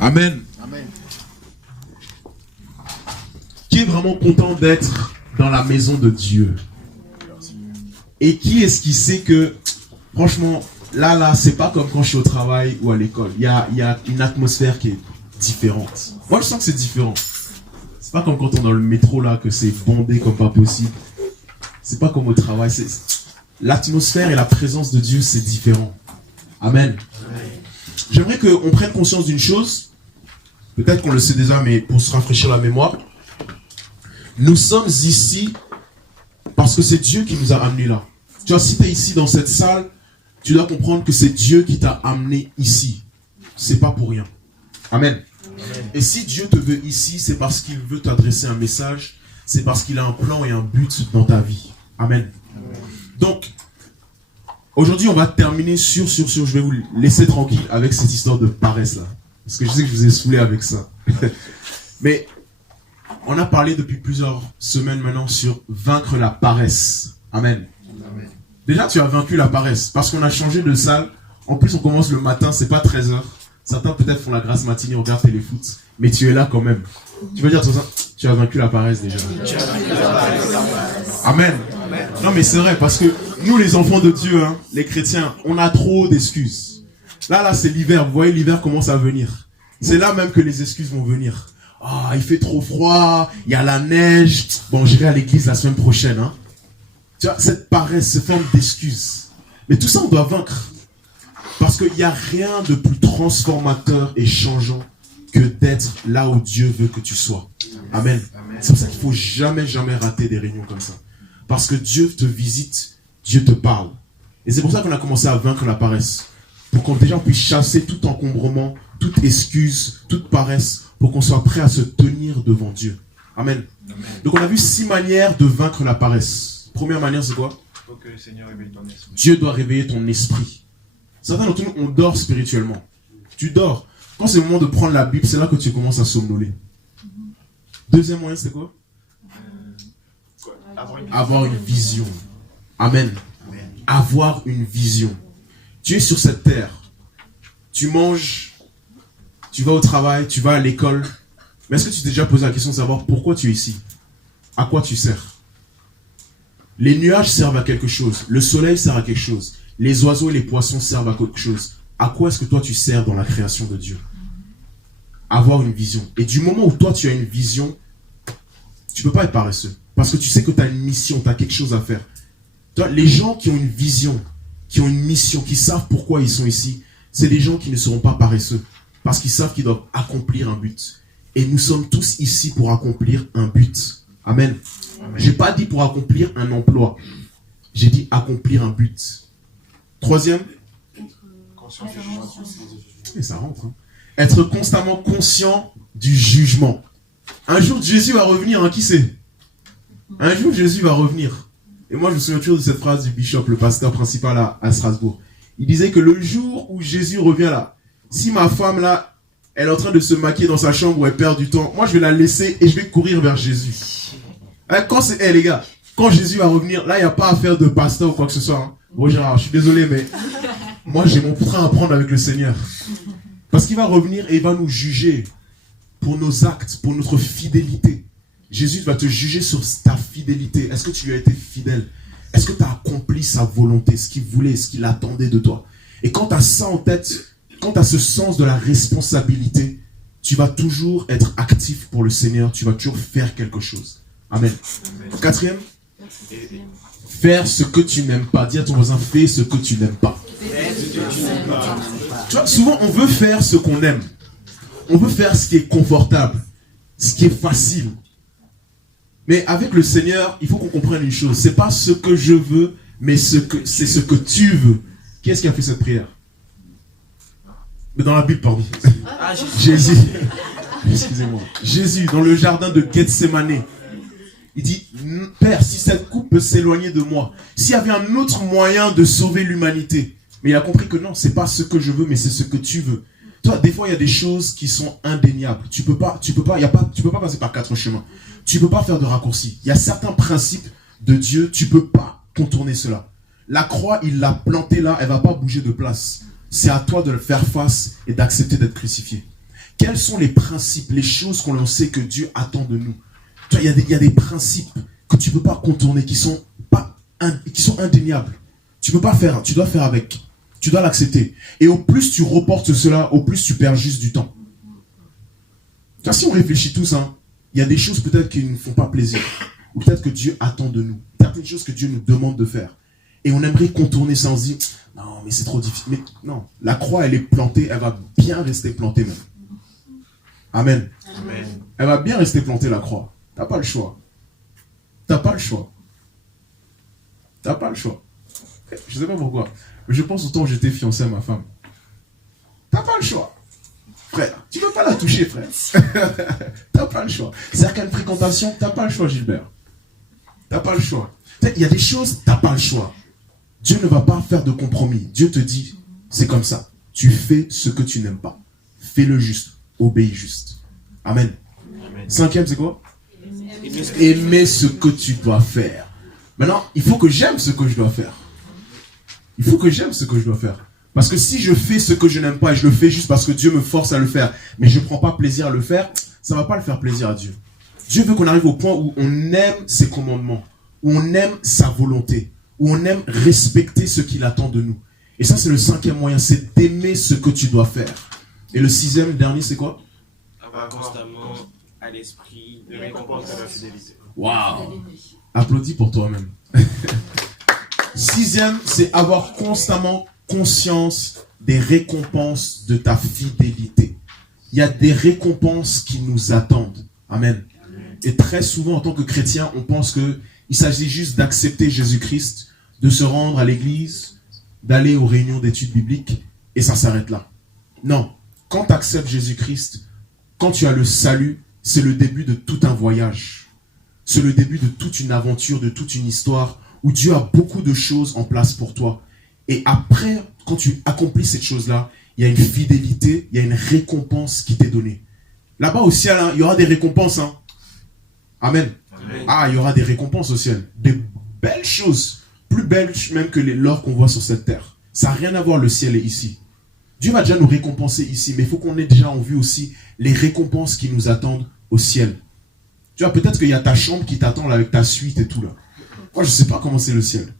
Amen. Amen. Qui est vraiment content d'être dans la maison de Dieu? Et qui est-ce qui sait que, franchement, là, c'est pas comme quand je suis au travail ou à l'école. Il y a une atmosphère qui est différente. Moi, je sens que c'est différent. C'est pas comme quand on est dans le métro, là, que c'est bondé comme pas possible. C'est pas comme au travail. L'atmosphère et la présence de Dieu, c'est différent. Amen. J'aimerais qu'on prenne conscience d'une chose. Peut-être qu'on le sait déjà, mais pour se rafraîchir la mémoire. Nous sommes ici parce que c'est Dieu qui nous a amenés là. Tu vois, si tu es ici dans cette salle, tu dois comprendre que c'est Dieu qui t'a amené ici. C'est pas pour rien. Amen. Et si Dieu te veut ici, c'est parce qu'il veut t'adresser un message. C'est parce qu'il a un plan et un but dans ta vie. Amen. Donc, aujourd'hui, on va terminer sur. Je vais vous laisser tranquille avec cette histoire de paresse là. Parce que je sais que je vous ai saoulé avec ça. Mais on a parlé depuis plusieurs semaines maintenant sur vaincre la paresse. Amen. Déjà, tu as vaincu la paresse parce qu'on a changé de salle. En plus, on commence le matin, c'est pas 13h. Certains peut-être font la grasse matinée, regardent téléfoot. Mais tu es là quand même. Tu veux dire tout ça? Tu as vaincu la paresse déjà. Amen. Non mais c'est vrai parce que nous les enfants de Dieu, hein, les chrétiens, on a trop d'excuses. Là c'est l'hiver. Vous voyez, l'hiver commence à venir. C'est là même que les excuses vont venir. Ah, il fait trop froid, il y a la neige. Bon, j'irai à l'église la semaine prochaine. Hein. Tu vois, cette paresse, cette forme d'excuses. Mais tout ça, on doit vaincre. Parce qu'il n'y a rien de plus transformateur et changeant que d'être là où Dieu veut que tu sois. Amen. C'est pour ça qu'il ne faut jamais rater des réunions comme ça. Parce que Dieu te visite, Dieu te parle. Et c'est pour ça qu'on a commencé à vaincre la paresse. Pour qu'on déjà puisse chasser tout encombrement, toute excuse, toute paresse, pour qu'on soit prêt à se tenir devant Dieu. Amen. Donc on a vu 6 manières de vaincre la paresse. Première manière, c'est quoi? Faut que le Seigneur réveille ton esprit. Dieu doit réveiller ton esprit. Certains d'entre nous, on dort spirituellement. Tu dors. Quand c'est le moment de prendre la Bible, c'est là que tu commences à somnoler. Deuxième moyen, c'est quoi? Avoir une vision. Amen. Avoir une vision. Tu es sur cette terre. Tu manges, tu vas au travail, tu vas à l'école. Mais est-ce que tu t'es déjà posé la question de savoir pourquoi tu es ici? À quoi tu sers? Les nuages servent à quelque chose. Le soleil sert à quelque chose. Les oiseaux et les poissons servent à quelque chose. À quoi est-ce que toi tu sers dans la création de Dieu? Avoir une vision. Et du moment où toi tu as une vision, tu ne peux pas être paresseux. Parce que tu sais que tu as une mission, tu as quelque chose à faire. Toi, les gens qui ont une vision, qui ont une mission, qui savent pourquoi ils sont ici, c'est des gens qui ne seront pas paresseux. Parce qu'ils savent qu'ils doivent accomplir un but. Et nous sommes tous ici pour accomplir un but. Amen. Je n'ai pas dit pour accomplir un emploi. J'ai dit accomplir un but. Troisième. Et ça rentre. Hein. Être constamment conscient du jugement. Un jour, Jésus va revenir. Hein, qui sait? Un jour, Jésus va revenir. Et moi, je me souviens toujours de cette phrase du bishop, le pasteur principal à Strasbourg. Il disait que le jour où Jésus revient là, si ma femme là, elle est en train de se maquiller dans sa chambre où elle perd du temps, moi je vais la laisser et je vais courir vers Jésus. Quand c'est, les gars, quand Jésus va revenir, là il n'y a pas à faire de pasteur ou quoi que ce soit. Hein. Bon Gérard, je suis désolé, mais moi j'ai mon train à prendre avec le Seigneur. Parce qu'il va revenir et il va nous juger pour nos actes, pour notre fidélité. Jésus va te juger sur ta fidélité. Est-ce que tu lui as été fidèle? Est-ce que tu as accompli sa volonté, ce qu'il voulait, ce qu'il attendait de toi? Et quand tu as ça en tête, quand tu as ce sens de la responsabilité, tu vas toujours être actif pour le Seigneur, tu vas toujours faire quelque chose. Amen. Quatrième, faire ce que tu n'aimes pas. Dis à ton voisin, fais ce que tu n'aimes pas. Tu vois, souvent on veut faire ce qu'on aime. On veut faire ce qui est confortable, ce qui est facile. Mais avec le Seigneur, il faut qu'on comprenne une chose. C'est pas ce que je veux, mais c'est ce que tu veux. Qui est-ce qui a fait cette prière? Mais dans la Bible, pardon. Jésus. Excusez-moi. Jésus, dans le jardin de Gethsémani, il dit, Père, si cette coupe peut s'éloigner de moi, s'il y avait un autre moyen de sauver l'humanité. Mais il a compris que non, c'est pas ce que je veux, mais c'est ce que tu veux. Toi, des fois, il y a des choses qui sont indéniables. Tu peux pas passer par 4 chemins. Tu peux pas faire de raccourcis. Il y a certains principes de Dieu, tu peux pas contourner cela. La croix, il l'a plantée là, elle va pas bouger de place. c'est à toi de le faire face et d'accepter d'être crucifié. Quels sont les principes, les choses qu'on sait que Dieu attend de nous? Tu vois, il y a des principes que tu ne peux pas contourner, qui sont indéniables. Tu peux pas faire, tu dois faire avec. Tu dois l'accepter. Et au plus tu reportes cela, au plus tu perds juste du temps. Car si on réfléchit tous, il y a des choses peut-être qui ne font pas plaisir. Ou peut-être que Dieu attend de nous. Certaines choses que Dieu nous demande de faire. Et on aimerait contourner ça, on se dit, non, mais c'est trop difficile. Mais non, la croix, elle est plantée, elle va bien rester plantée même. Amen. Amen. Elle va bien rester plantée, la croix. T'as pas le choix. T'as pas le choix. T'as pas le choix. Je sais pas pourquoi. Mais je pense au temps où j'étais fiancé à ma femme. T'as pas le choix. Frère, tu peux pas la toucher, frère. T'as pas le choix. Certaines fréquentations, t'as pas le choix, Gilbert. T'as pas le choix. Il y a des choses, t'as pas le choix. Dieu ne va pas faire de compromis. Dieu te dit, c'est comme ça. Tu fais ce que tu n'aimes pas. Fais-le juste. Obéis juste. Amen. Amen. Cinquième, c'est quoi? Aimer ce que tu dois faire. Maintenant, il faut que j'aime ce que je dois faire. Il faut que j'aime ce que je dois faire. Parce que si je fais ce que je n'aime pas et je le fais juste parce que Dieu me force à le faire, mais je ne prends pas plaisir à le faire, ça ne va pas le faire plaisir à Dieu. Dieu veut qu'on arrive au point où on aime ses commandements, où on aime sa volonté, où on aime respecter ce qu'il attend de nous. Et ça, c'est le cinquième moyen, c'est d'aimer ce que tu dois faire. Et le sixième, le dernier, c'est quoi? Avoir constamment à l'esprit de récompense de la fidélité. Waouh! Applaudis pour toi-même. Sixième, c'est avoir constamment conscience des récompenses de ta fidélité. Il y a des récompenses qui nous attendent. Amen. Et très souvent, en tant que chrétien, on pense qu'il s'agit juste d'accepter Jésus-Christ, de se rendre à l'église, d'aller aux réunions d'études bibliques, et ça s'arrête là. Non. Quand tu acceptes Jésus-Christ, quand tu as le salut, c'est le début de tout un voyage. C'est le début de toute une aventure, de toute une histoire, où Dieu a beaucoup de choses en place pour toi. Et après, quand tu accomplis cette chose-là, il y a une fidélité, il y a une récompense qui t'est donnée. Là-bas au ciel, il y aura des récompenses. Amen. Amen. Ah, il y aura des récompenses au ciel. Des belles choses. Plus belles même que l'or qu'on voit sur cette terre. Ça n'a rien à voir, le ciel est ici. Dieu va déjà nous récompenser ici, mais il faut qu'on ait déjà en vue aussi les récompenses qui nous attendent au ciel. Tu vois, peut-être qu'il y a ta chambre qui t'attend là avec ta suite et tout là. Moi, je ne sais pas comment c'est le ciel.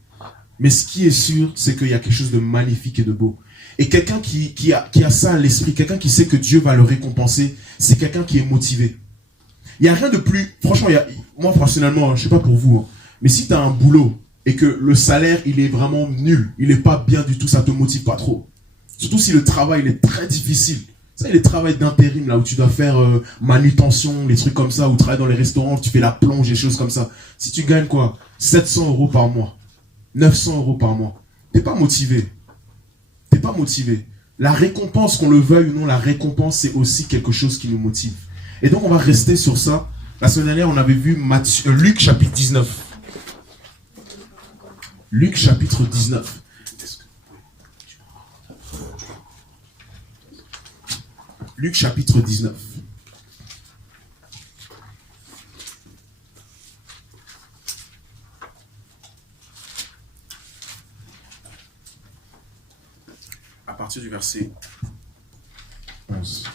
Mais ce qui est sûr, c'est qu'il y a quelque chose de magnifique et de beau. Et quelqu'un qui a ça à l'esprit, quelqu'un qui sait que Dieu va le récompenser, c'est quelqu'un qui est motivé. Il n'y a rien de plus... Franchement, moi, personnellement, je ne sais pas pour vous, mais si tu as un boulot et que le salaire, il est vraiment nul, il n'est pas bien du tout, ça ne te motive pas trop. Surtout si le travail, il est très difficile. Ça, il y a des travails d'intérim, là, où tu dois faire manutention, les trucs comme ça, où tu travailles dans les restaurants, tu fais la plonge, des choses comme ça. Si tu gagnes quoi? 700 € par mois, 900 € par mois. T'es pas motivé. T'es pas motivé. La récompense, qu'on le veuille ou non, la récompense, c'est aussi quelque chose qui nous motive. Et donc, on va rester sur ça. La semaine dernière, on avait vu Luc chapitre 19. Luc chapitre 19. Luc chapitre 19. À partir du verset 11.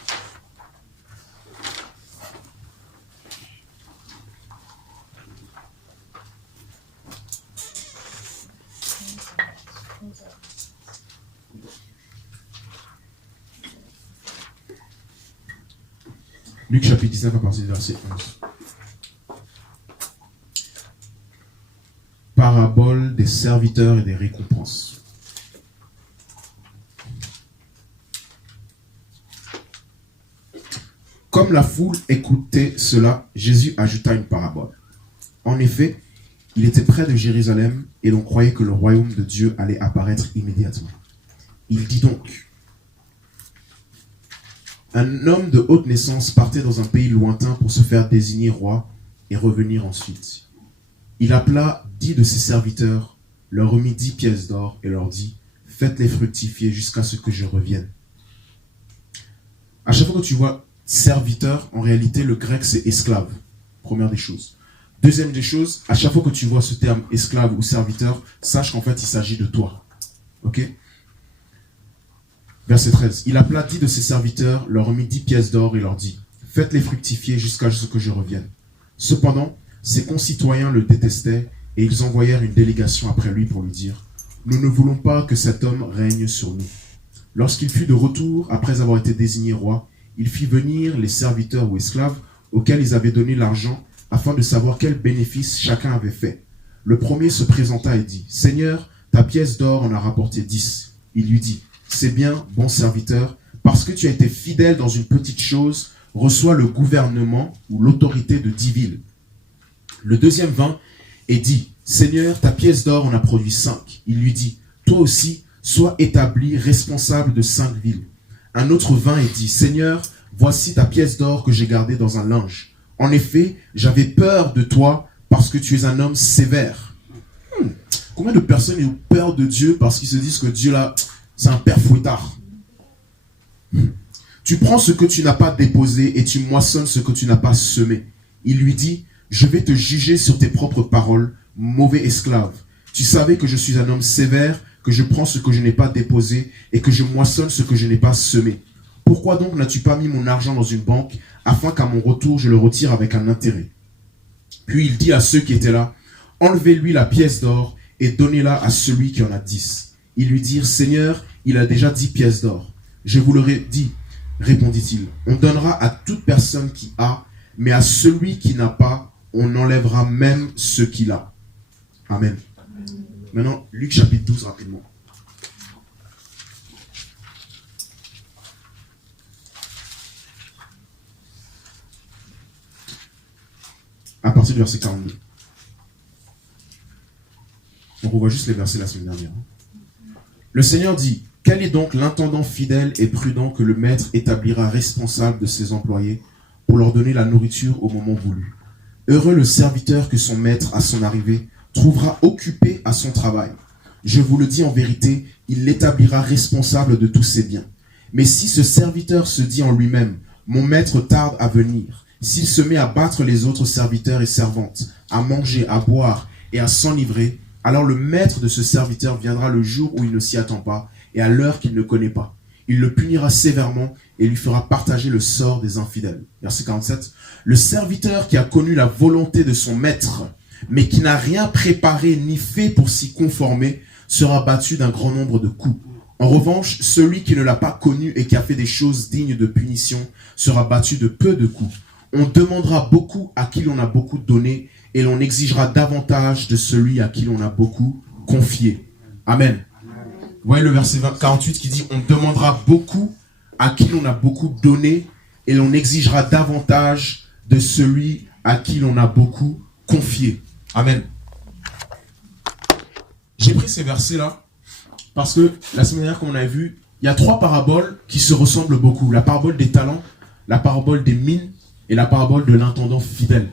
Luc chapitre 19 à partir du verset 11. Parabole des serviteurs et des récompenses. Comme la foule écoutait cela, Jésus ajouta une parabole. En effet, il était près de Jérusalem et l'on croyait que le royaume de Dieu allait apparaître immédiatement. Il dit donc: un homme de haute naissance partait dans un pays lointain pour se faire désigner roi et revenir ensuite. Il appela 10 de ses serviteurs, leur remit 10 pièces d'or et leur dit: faites-les fructifier jusqu'à ce que je revienne. À chaque fois que tu vois serviteur, en réalité, le grec c'est esclave. Première des choses. Deuxième des choses, à chaque fois que tu vois ce terme esclave ou serviteur, sache qu'en fait il s'agit de toi. Ok? Verset 13. Il appela 10 de ses serviteurs, leur remit 10 pièces d'or et leur dit, faites-les fructifier jusqu'à ce que je revienne. Cependant, ses concitoyens le détestaient et ils envoyèrent une délégation après lui pour lui dire, nous ne voulons pas que cet homme règne sur nous. Lorsqu'il fut de retour, après avoir été désigné roi, il fit venir les serviteurs ou esclaves auxquels ils avaient donné l'argent afin de savoir quel bénéfice chacun avait fait. Le premier se présenta et dit, Seigneur, ta pièce d'or en a rapporté 10. Il lui dit, c'est bien, bon serviteur, parce que tu as été fidèle dans une petite chose, reçois le gouvernement ou l'autorité de 10 villes. Le deuxième vint et dit, Seigneur, ta pièce d'or en a produit 5. Il lui dit, toi aussi, sois établi responsable de 5 villes. Un autre vint et dit, Seigneur, voici ta pièce d'or que j'ai gardée dans un linge. En effet, j'avais peur de toi parce que tu es un homme sévère. Combien de personnes ont peur de Dieu parce qu'ils se disent que Dieu là, c'est un père fouettard? Tu prends ce que tu n'as pas déposé et tu moissonnes ce que tu n'as pas semé. Il lui dit, je vais te juger sur tes propres paroles, mauvais esclave. Tu savais que je suis un homme sévère, que je prends ce que je n'ai pas déposé et que je moissonne ce que je n'ai pas semé. Pourquoi donc n'as-tu pas mis mon argent dans une banque afin qu'à mon retour je le retire avec un intérêt? Puis il dit à ceux qui étaient là, enlevez-lui la pièce d'or et donnez-la à celui qui en a 10. Ils lui dirent, Seigneur, il a déjà 10 pièces d'or. Je vous l'aurais dit, répondit-il, on donnera à toute personne qui a, mais à celui qui n'a pas, on enlèvera même ce qu'il a. Amen. Maintenant, Luc chapitre 12 rapidement. À partir du verset 42. On revoit juste les versets la semaine dernière. Le Seigneur dit, quel est donc l'intendant fidèle et prudent que le maître établira responsable de ses employés pour leur donner la nourriture au moment voulu? Heureux le serviteur que son maître, à son arrivée, trouvera occupé à son travail. Je vous le dis en vérité, il l'établira responsable de tous ses biens. Mais si ce serviteur se dit en lui-même, mon maître tarde à venir, s'il se met à battre les autres serviteurs et servantes, à manger, à boire et à s'enivrer, alors le maître de ce serviteur viendra le jour où il ne s'y attend pas et à l'heure qu'il ne connaît pas. Il le punira sévèrement et lui fera partager le sort des infidèles. Verset 47. Le serviteur qui a connu la volonté de son maître, mais qui n'a rien préparé ni fait pour s'y conformer, sera battu d'un grand nombre de coups. En revanche, celui qui ne l'a pas connu et qui a fait des choses dignes de punition sera battu de peu de coups. On demandera beaucoup à qui l'on a beaucoup donné et l'on exigera davantage de celui à qui l'on a beaucoup confié. Amen. Vous voyez le verset 48 qui dit, on demandera beaucoup à qui l'on a beaucoup donné et l'on exigera davantage de celui à qui l'on a beaucoup confié. Amen. J'ai pris ces versets-là parce que la semaine dernière, comme on a vu, il y a 3 paraboles qui se ressemblent beaucoup. La parabole des talents, la parabole des mines et la parabole de l'intendant fidèle.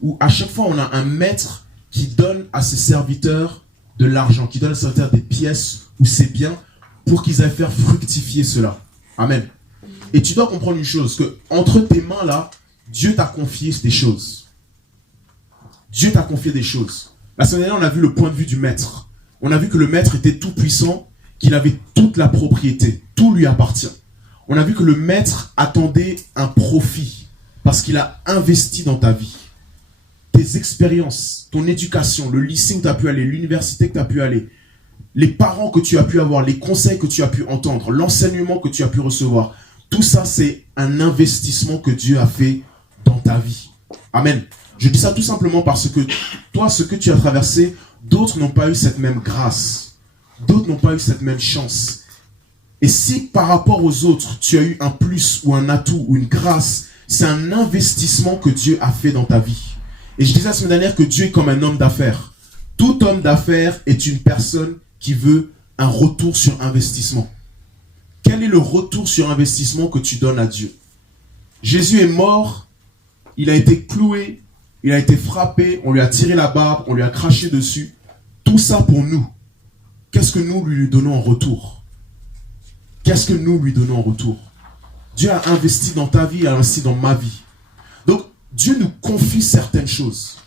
Où à chaque fois, on a un maître qui donne à ses serviteurs de l'argent, qui donne à ses serviteurs des pièces ou ses biens pour qu'ils aillent faire fructifier cela. Amen. Et tu dois comprendre une chose, que entre tes mains là, Dieu t'a confié des choses. Dieu t'a confié des choses. La semaine dernière, on a vu le point de vue du maître. On a vu que le maître était tout puissant, qu'il avait toute la propriété. Tout lui appartient. On a vu que le maître attendait un profit parce qu'il a investi dans ta vie. Tes expériences, ton éducation, le lycée où tu as pu aller, l'université que tu as pu aller, les parents que tu as pu avoir, les conseils que tu as pu entendre, l'enseignement que tu as pu recevoir, tout ça, c'est un investissement que Dieu a fait dans ta vie. Amen. Je dis ça tout simplement parce que toi, ce que tu as traversé, d'autres n'ont pas eu cette même grâce. D'autres n'ont pas eu cette même chance. Et si par rapport aux autres, tu as eu un plus ou un atout ou une grâce, c'est un investissement que Dieu a fait dans ta vie. Et je disais la semaine dernière que Dieu est comme un homme d'affaires. Tout homme d'affaires est une personne qui veut un retour sur investissement. Quel est le retour sur investissement que tu donnes à Dieu? Jésus est mort, il a été cloué, il a été frappé, on lui a tiré la barbe, on lui a craché dessus. Tout ça pour nous. Qu'est-ce que nous lui donnons en retour? Qu'est-ce que nous lui donnons en retour? Dieu a investi dans ta vie, a investi dans ma vie. Donc, Dieu nous confie certaines choses.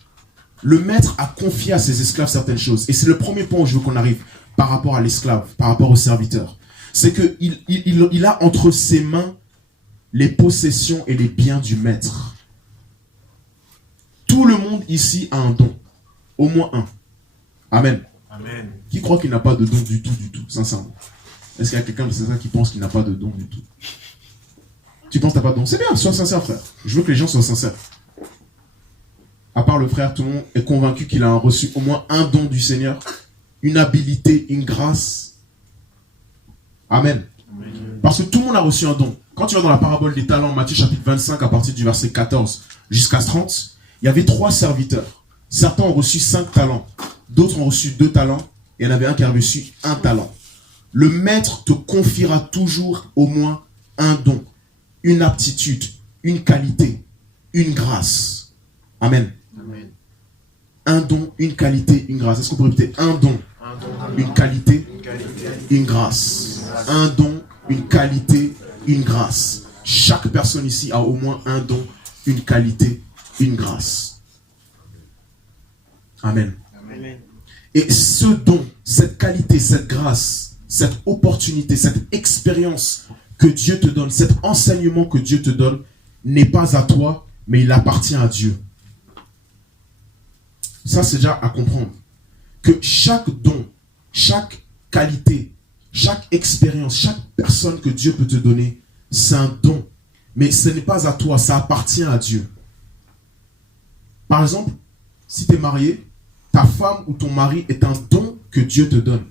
Le maître a confié à ses esclaves certaines choses. Et c'est le premier point où je veux qu'on arrive par rapport à l'esclave, par rapport au serviteur. C'est qu'il a entre ses mains les possessions et les biens du maître. Tout le monde ici a un don. Au moins un. Amen. Amen. Qui croit qu'il n'a pas de don du tout, sincèrement? Est-ce qu'il y a quelqu'un de sincère qui pense qu'il n'a pas de don du tout? Tu penses que tu n'as pas de don? C'est bien, sois sincère, frère. Je veux que les gens soient sincères. À part le frère, tout le monde est convaincu qu'il a reçu au moins un don du Seigneur, une habilité, une grâce. Amen. Amen. Parce que tout le monde a reçu un don. Quand tu vas dans la parabole des talents, Matthieu chapitre 25, à partir du verset 14 jusqu'à 30, il y avait 3 serviteurs. Certains ont reçu 5 talents, d'autres ont reçu 2 talents, et il y en avait un qui a reçu 1 talent. Le maître te confiera toujours au moins un don, une aptitude, une qualité, une grâce. Amen. Amen. Un don, une qualité, une grâce. Est-ce qu'on peut répéter? Un don, une qualité, une grâce. Un don, une qualité, une grâce. Chaque personne ici a au moins un don, une qualité, une grâce. Amen. Amen. Et ce don, cette qualité, cette grâce, cette opportunité, cette expérience que Dieu te donne, cet enseignement que Dieu te donne, n'est pas à toi, mais il appartient à Dieu. Ça, c'est déjà à comprendre. Que chaque don, chaque qualité, chaque expérience, chaque personne que Dieu peut te donner, c'est un don. Mais ce n'est pas à toi, ça appartient à Dieu. Par exemple, si tu es marié, ta femme ou ton mari est un don que Dieu te donne.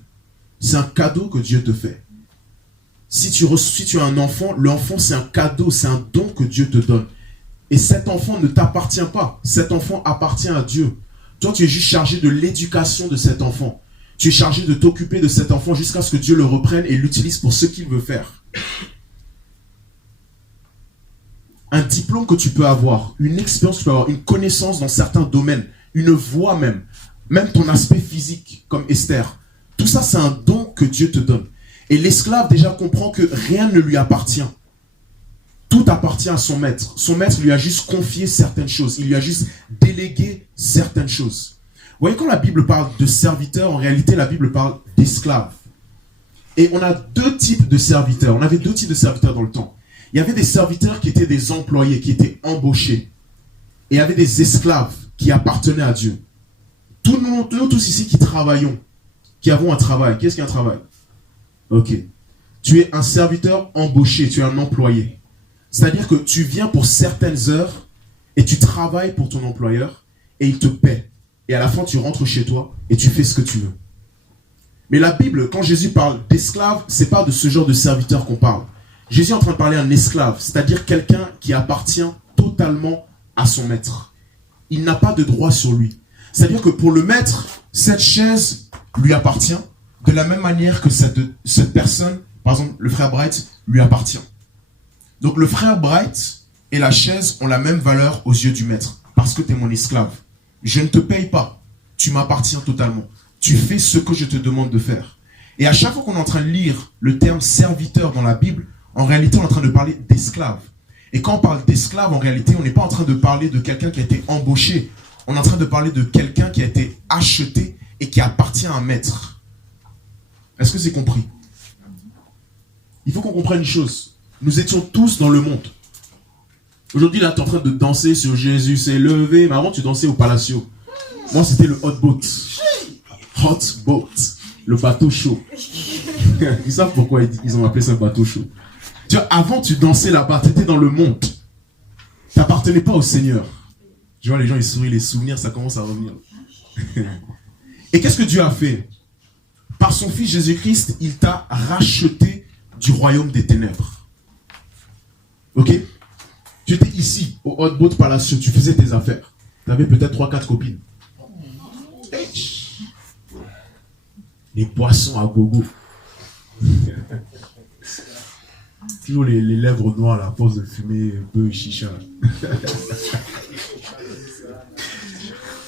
C'est un cadeau que Dieu te fait. Si tu as un enfant, l'enfant c'est un cadeau, c'est un don que Dieu te donne. Et cet enfant ne t'appartient pas. Cet enfant appartient à Dieu. Toi, tu es juste chargé de l'éducation de cet enfant. Tu es chargé de t'occuper de cet enfant jusqu'à ce que Dieu le reprenne et l'utilise pour ce qu'il veut faire. Un diplôme que tu peux avoir, une expérience que tu peux avoir, une connaissance dans certains domaines, une voix même ton aspect physique, comme Esther. Tout ça, c'est un don que Dieu te donne. Et l'esclave déjà comprend que rien ne lui appartient. Tout appartient à son maître. Son maître lui a juste confié certaines choses. Il lui a juste délégué certaines choses. Vous voyez, quand la Bible parle de serviteurs, en réalité, la Bible parle d'esclaves. Et on a 2 types de serviteurs. On avait 2 types de serviteurs dans le temps. Il y avait des serviteurs qui étaient des employés, qui étaient embauchés. Et il y avait des esclaves qui appartenaient à Dieu. Nous tous ici qui travaillons, qui avons un travail. Qu'est-ce qu'un travail? Ok. Tu es un serviteur embauché, tu es un employé. C'est-à-dire que tu viens pour certaines heures et tu travailles pour ton employeur et il te paie. Et à la fin, tu rentres chez toi et tu fais ce que tu veux. Mais la Bible, quand Jésus parle d'esclave, c'est pas de ce genre de serviteur qu'on parle. Jésus est en train de parler d'un esclave, c'est-à-dire quelqu'un qui appartient totalement à son maître. Il n'a pas de droit sur lui. C'est-à-dire que pour le maître, cette chaise lui appartient de la même manière que cette personne, par exemple le frère Bright, lui appartient. Donc le frère Bright et la chaise ont la même valeur aux yeux du maître, parce que tu es mon esclave. Je ne te paye pas, tu m'appartiens totalement. Tu fais ce que je te demande de faire. Et à chaque fois qu'on est en train de lire le terme serviteur dans la Bible, en réalité on est en train de parler d'esclave. Et quand on parle d'esclave, en réalité on n'est pas en train de parler de quelqu'un qui a été embauché. On est en train de parler de quelqu'un qui a été acheté et qui appartient à un maître. Est-ce que c'est compris? Il faut qu'on comprenne une chose. Nous étions tous dans le monde. Aujourd'hui, là, tu es en train de danser sur Jésus s'est levé. Mais avant, tu dansais au Palacio. Moi, c'était le hot boat. Hot boat. Le bateau chaud. Ils savent pourquoi ils ont appelé ça le bateau chaud. Tu vois, avant, tu dansais là-bas. Tu étais dans le monde. Tu n'appartenais pas au Seigneur. Je vois les gens, ils sourient, les souvenirs, ça commence à revenir. Et qu'est-ce que Dieu a fait? Par son Fils Jésus-Christ, il t'a racheté du royaume des ténèbres. Ok? Tu étais ici, au Hot Boat Palacio, tu faisais tes affaires. Tu avais peut-être 3-4 copines. Les poissons à gogo. Toujours les lèvres noires, la force de fumer un peu chicha.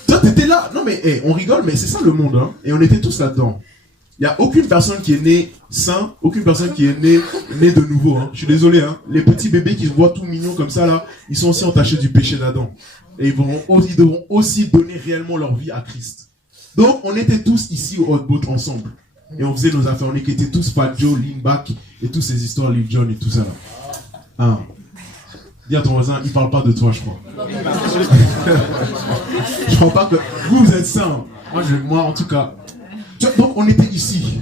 Toi, t'étais là. Non, mais on rigole, mais c'est ça le monde. Hein? Et on était tous là-dedans. Il n'y a aucune personne qui est née sain, aucune personne qui est née de nouveau. Hein? Je suis désolé. Hein? Les petits bébés qui se voient tout mignons comme ça, là, ils sont aussi entachés du péché d'Adam. Et ils devront aussi donner réellement leur vie à Christ. Donc, on était tous ici au Hot Boat ensemble. Et on faisait nos affaires. On était tous Fat Joe, Lean Back et toutes ces histoires, Lil Jon et tout ça là. Hein. Dis à ton voisin, il parle pas de toi, je crois. Je crois pas que vous êtes ça. Hein. Moi, en tout cas. Donc, on était ici.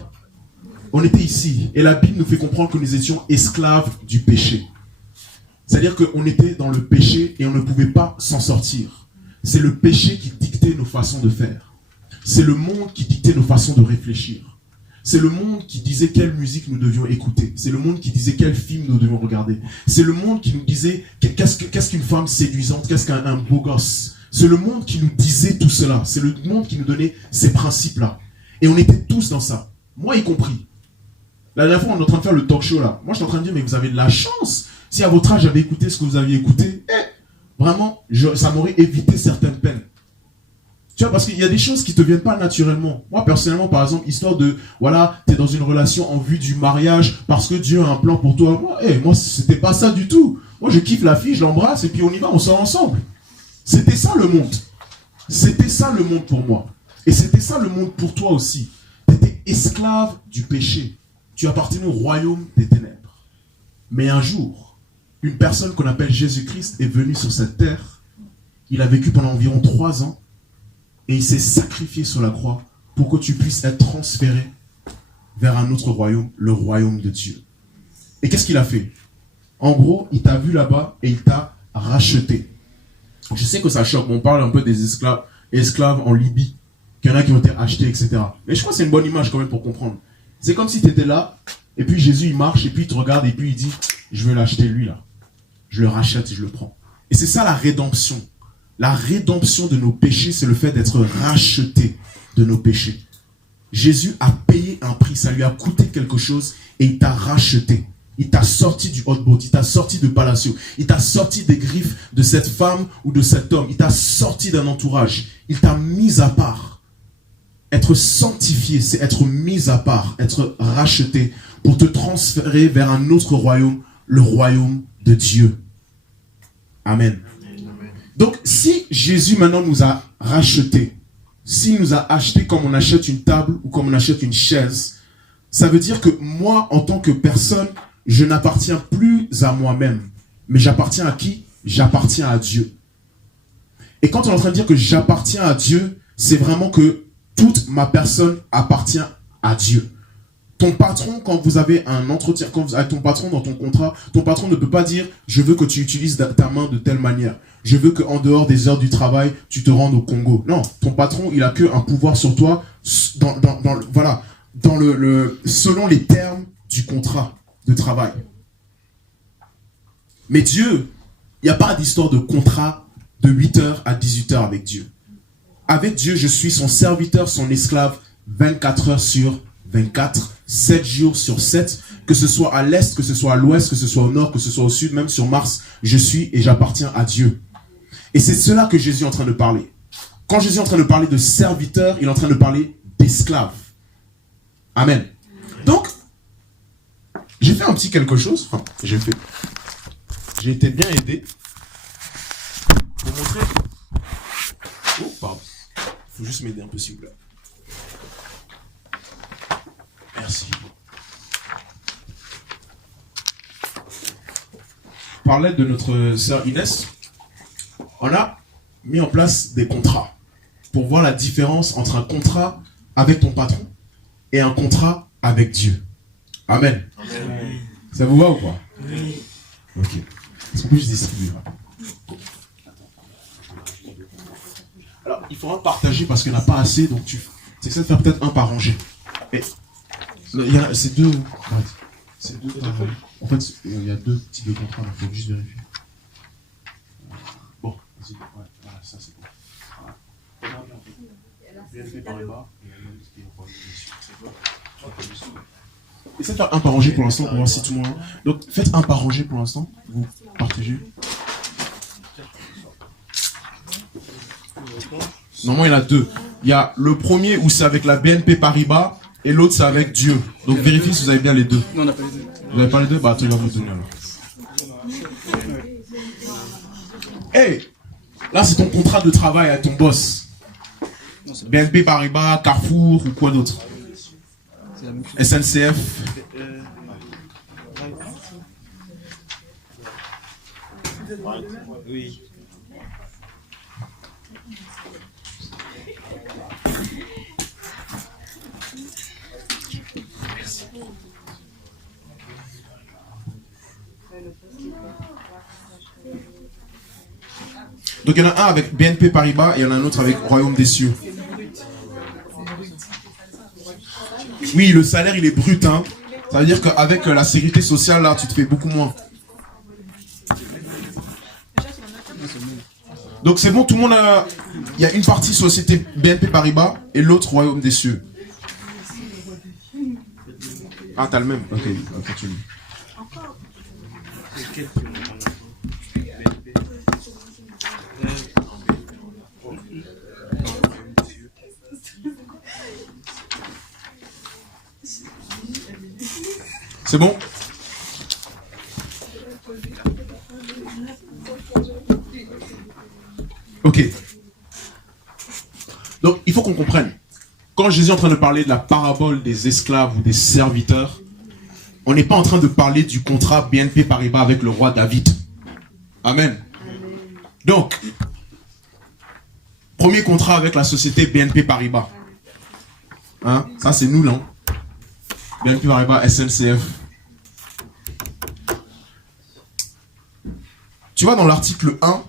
On était ici. Et la Bible nous fait comprendre que nous étions esclaves du péché. C'est-à-dire qu'on était dans le péché et on ne pouvait pas s'en sortir. C'est le péché qui dictait nos façons de faire. C'est le monde qui dictait nos façons de réfléchir. C'est le monde qui disait quelle musique nous devions écouter. C'est le monde qui disait quel film nous devions regarder. C'est le monde qui nous disait qu'est-ce qu'une femme séduisante, qu'est-ce qu'un beau gosse. C'est le monde qui nous disait tout cela. C'est le monde qui nous donnait ces principes-là. Et on était tous dans ça. Moi y compris. La dernière fois, on est en train de faire le talk show là. Moi, je suis en train de dire, mais vous avez de la chance. Si à votre âge, j'avais écouté ce que vous aviez écouté, vraiment, ça m'aurait évité certaines peines. Tu vois, parce qu'il y a des choses qui te viennent pas naturellement. Moi, personnellement, par exemple, histoire de, voilà, t'es dans une relation en vue du mariage parce que Dieu a un plan pour toi. Moi, c'était pas ça du tout. Moi, je kiffe la fille, je l'embrasse et puis on y va, on sort ensemble. C'était ça le monde. C'était ça le monde pour moi. Et c'était ça le monde pour toi aussi. Tu étais esclave du péché. Tu appartenais au royaume des ténèbres. Mais un jour, une personne qu'on appelle Jésus-Christ est venue sur cette terre. Il a vécu pendant environ 3 ans. Et il s'est sacrifié sur la croix pour que tu puisses être transféré vers un autre royaume, le royaume de Dieu. Et qu'est-ce qu'il a fait? En gros, il t'a vu là-bas et il t'a racheté. Je sais que ça choque, on parle un peu des esclaves en Libye, qu'il y en a qui ont été achetés, etc. Mais je crois que c'est une bonne image quand même pour comprendre. C'est comme si tu étais là, et puis Jésus il marche, et puis il te regarde, et puis il dit, je veux l'acheter lui là. Je le rachète et je le prends. Et c'est ça la rédemption. La rédemption de nos péchés, c'est le fait d'être racheté de nos péchés. Jésus a payé un prix, ça lui a coûté quelque chose et il t'a racheté. Il t'a sorti du hot boat, il t'a sorti de Palacio, il t'a sorti des griffes de cette femme ou de cet homme, il t'a sorti d'un entourage, il t'a mis à part. Être sanctifié, c'est être mis à part, être racheté pour te transférer vers un autre royaume, le royaume de Dieu. Amen. Donc, si Jésus maintenant nous a rachetés, s'il nous a achetés comme on achète une table ou comme on achète une chaise, ça veut dire que moi, en tant que personne, je n'appartiens plus à moi-même. Mais j'appartiens à qui? J'appartiens à Dieu. Et quand on est en train de dire que j'appartiens à Dieu, c'est vraiment que toute ma personne appartient à Dieu. Ton patron, quand vous avez un entretien, quand vous avez ton patron dans ton contrat, ton patron ne peut pas dire « je veux que tu utilises ta main de telle manière ». Je veux qu'en dehors des heures du travail, tu te rendes au Congo. Non, ton patron, il a qu'un pouvoir sur toi selon les termes du contrat de travail. Mais Dieu, il n'y a pas d'histoire de contrat de 8h à 18h avec Dieu. Avec Dieu, je suis son serviteur, son esclave, 24 heures sur 24, 7 jours sur 7, que ce soit à l'est, que ce soit à l'ouest, que ce soit au nord, que ce soit au sud, même sur Mars, je suis et j'appartiens à Dieu. Et c'est cela que Jésus est en train de parler. Quand Jésus est en train de parler de serviteur, il est en train de parler d'esclave. Amen. Donc, j'ai fait un petit quelque chose. Enfin, j'ai été bien aidé pour montrer. Oh, pardon. Il faut juste m'aider un peu, s'il vous plaît. Merci. Par l'aide de notre sœur Inès, on a mis en place des contrats pour voir la différence entre un contrat avec ton patron et un contrat avec Dieu. Amen. Amen. Ça vous va ou pas? Oui. Ok. Est-ce qu'on peut juste distribuer? Alors, il faudra partager parce qu'il n'y en a pas assez, donc tu essaies de faire peut-être un par rangée. Et c'est deux. C'est deux par rangée. En fait, il y a 2 types de contrats, il faut juste vérifier. Bon, vas-y. Ouais, voilà, ça c'est bon. Voilà. Regarde bien en fait. BNP Paribas et qui est en dessus. Essayez de faire un par rangée pour l'instant pour voir si tout le monde. Donc faites un par rangée pour l'instant. Vous partagez. Normalement il y en a 2. Il y a le premier où c'est avec la BNP Paribas et l'autre c'est avec Dieu. Donc vérifiez si vous avez bien les 2. Non, on n'a pas les 2. Vous n'avez pas les 2? Bah tu vas vous donner alors. Hey, là c'est ton contrat de travail avec ton boss. BNP Paribas, Carrefour ou quoi d'autre? SNCF. Oui. Donc il y en a un avec BNP Paribas et il y en a un autre avec Royaume des Cieux. Oui, le salaire il est brut, hein. Ça veut dire qu'avec la sécurité sociale là, tu te fais beaucoup moins. Donc c'est bon, tout le monde a... Il y a une partie société BNP Paribas et l'autre Royaume des Cieux. Ah, t'as le même. Ok, continue. C'est bon? Ok. Donc, il faut qu'on comprenne. Quand Jésus est en train de parler de la parabole des esclaves ou des serviteurs, on n'est pas en train de parler du contrat BNP Paribas avec le roi David. Amen. Donc, premier contrat avec la société BNP Paribas. Hein? Ça, c'est nous, là. BNP Paribas, SNCF. Tu vois, dans l'article 1,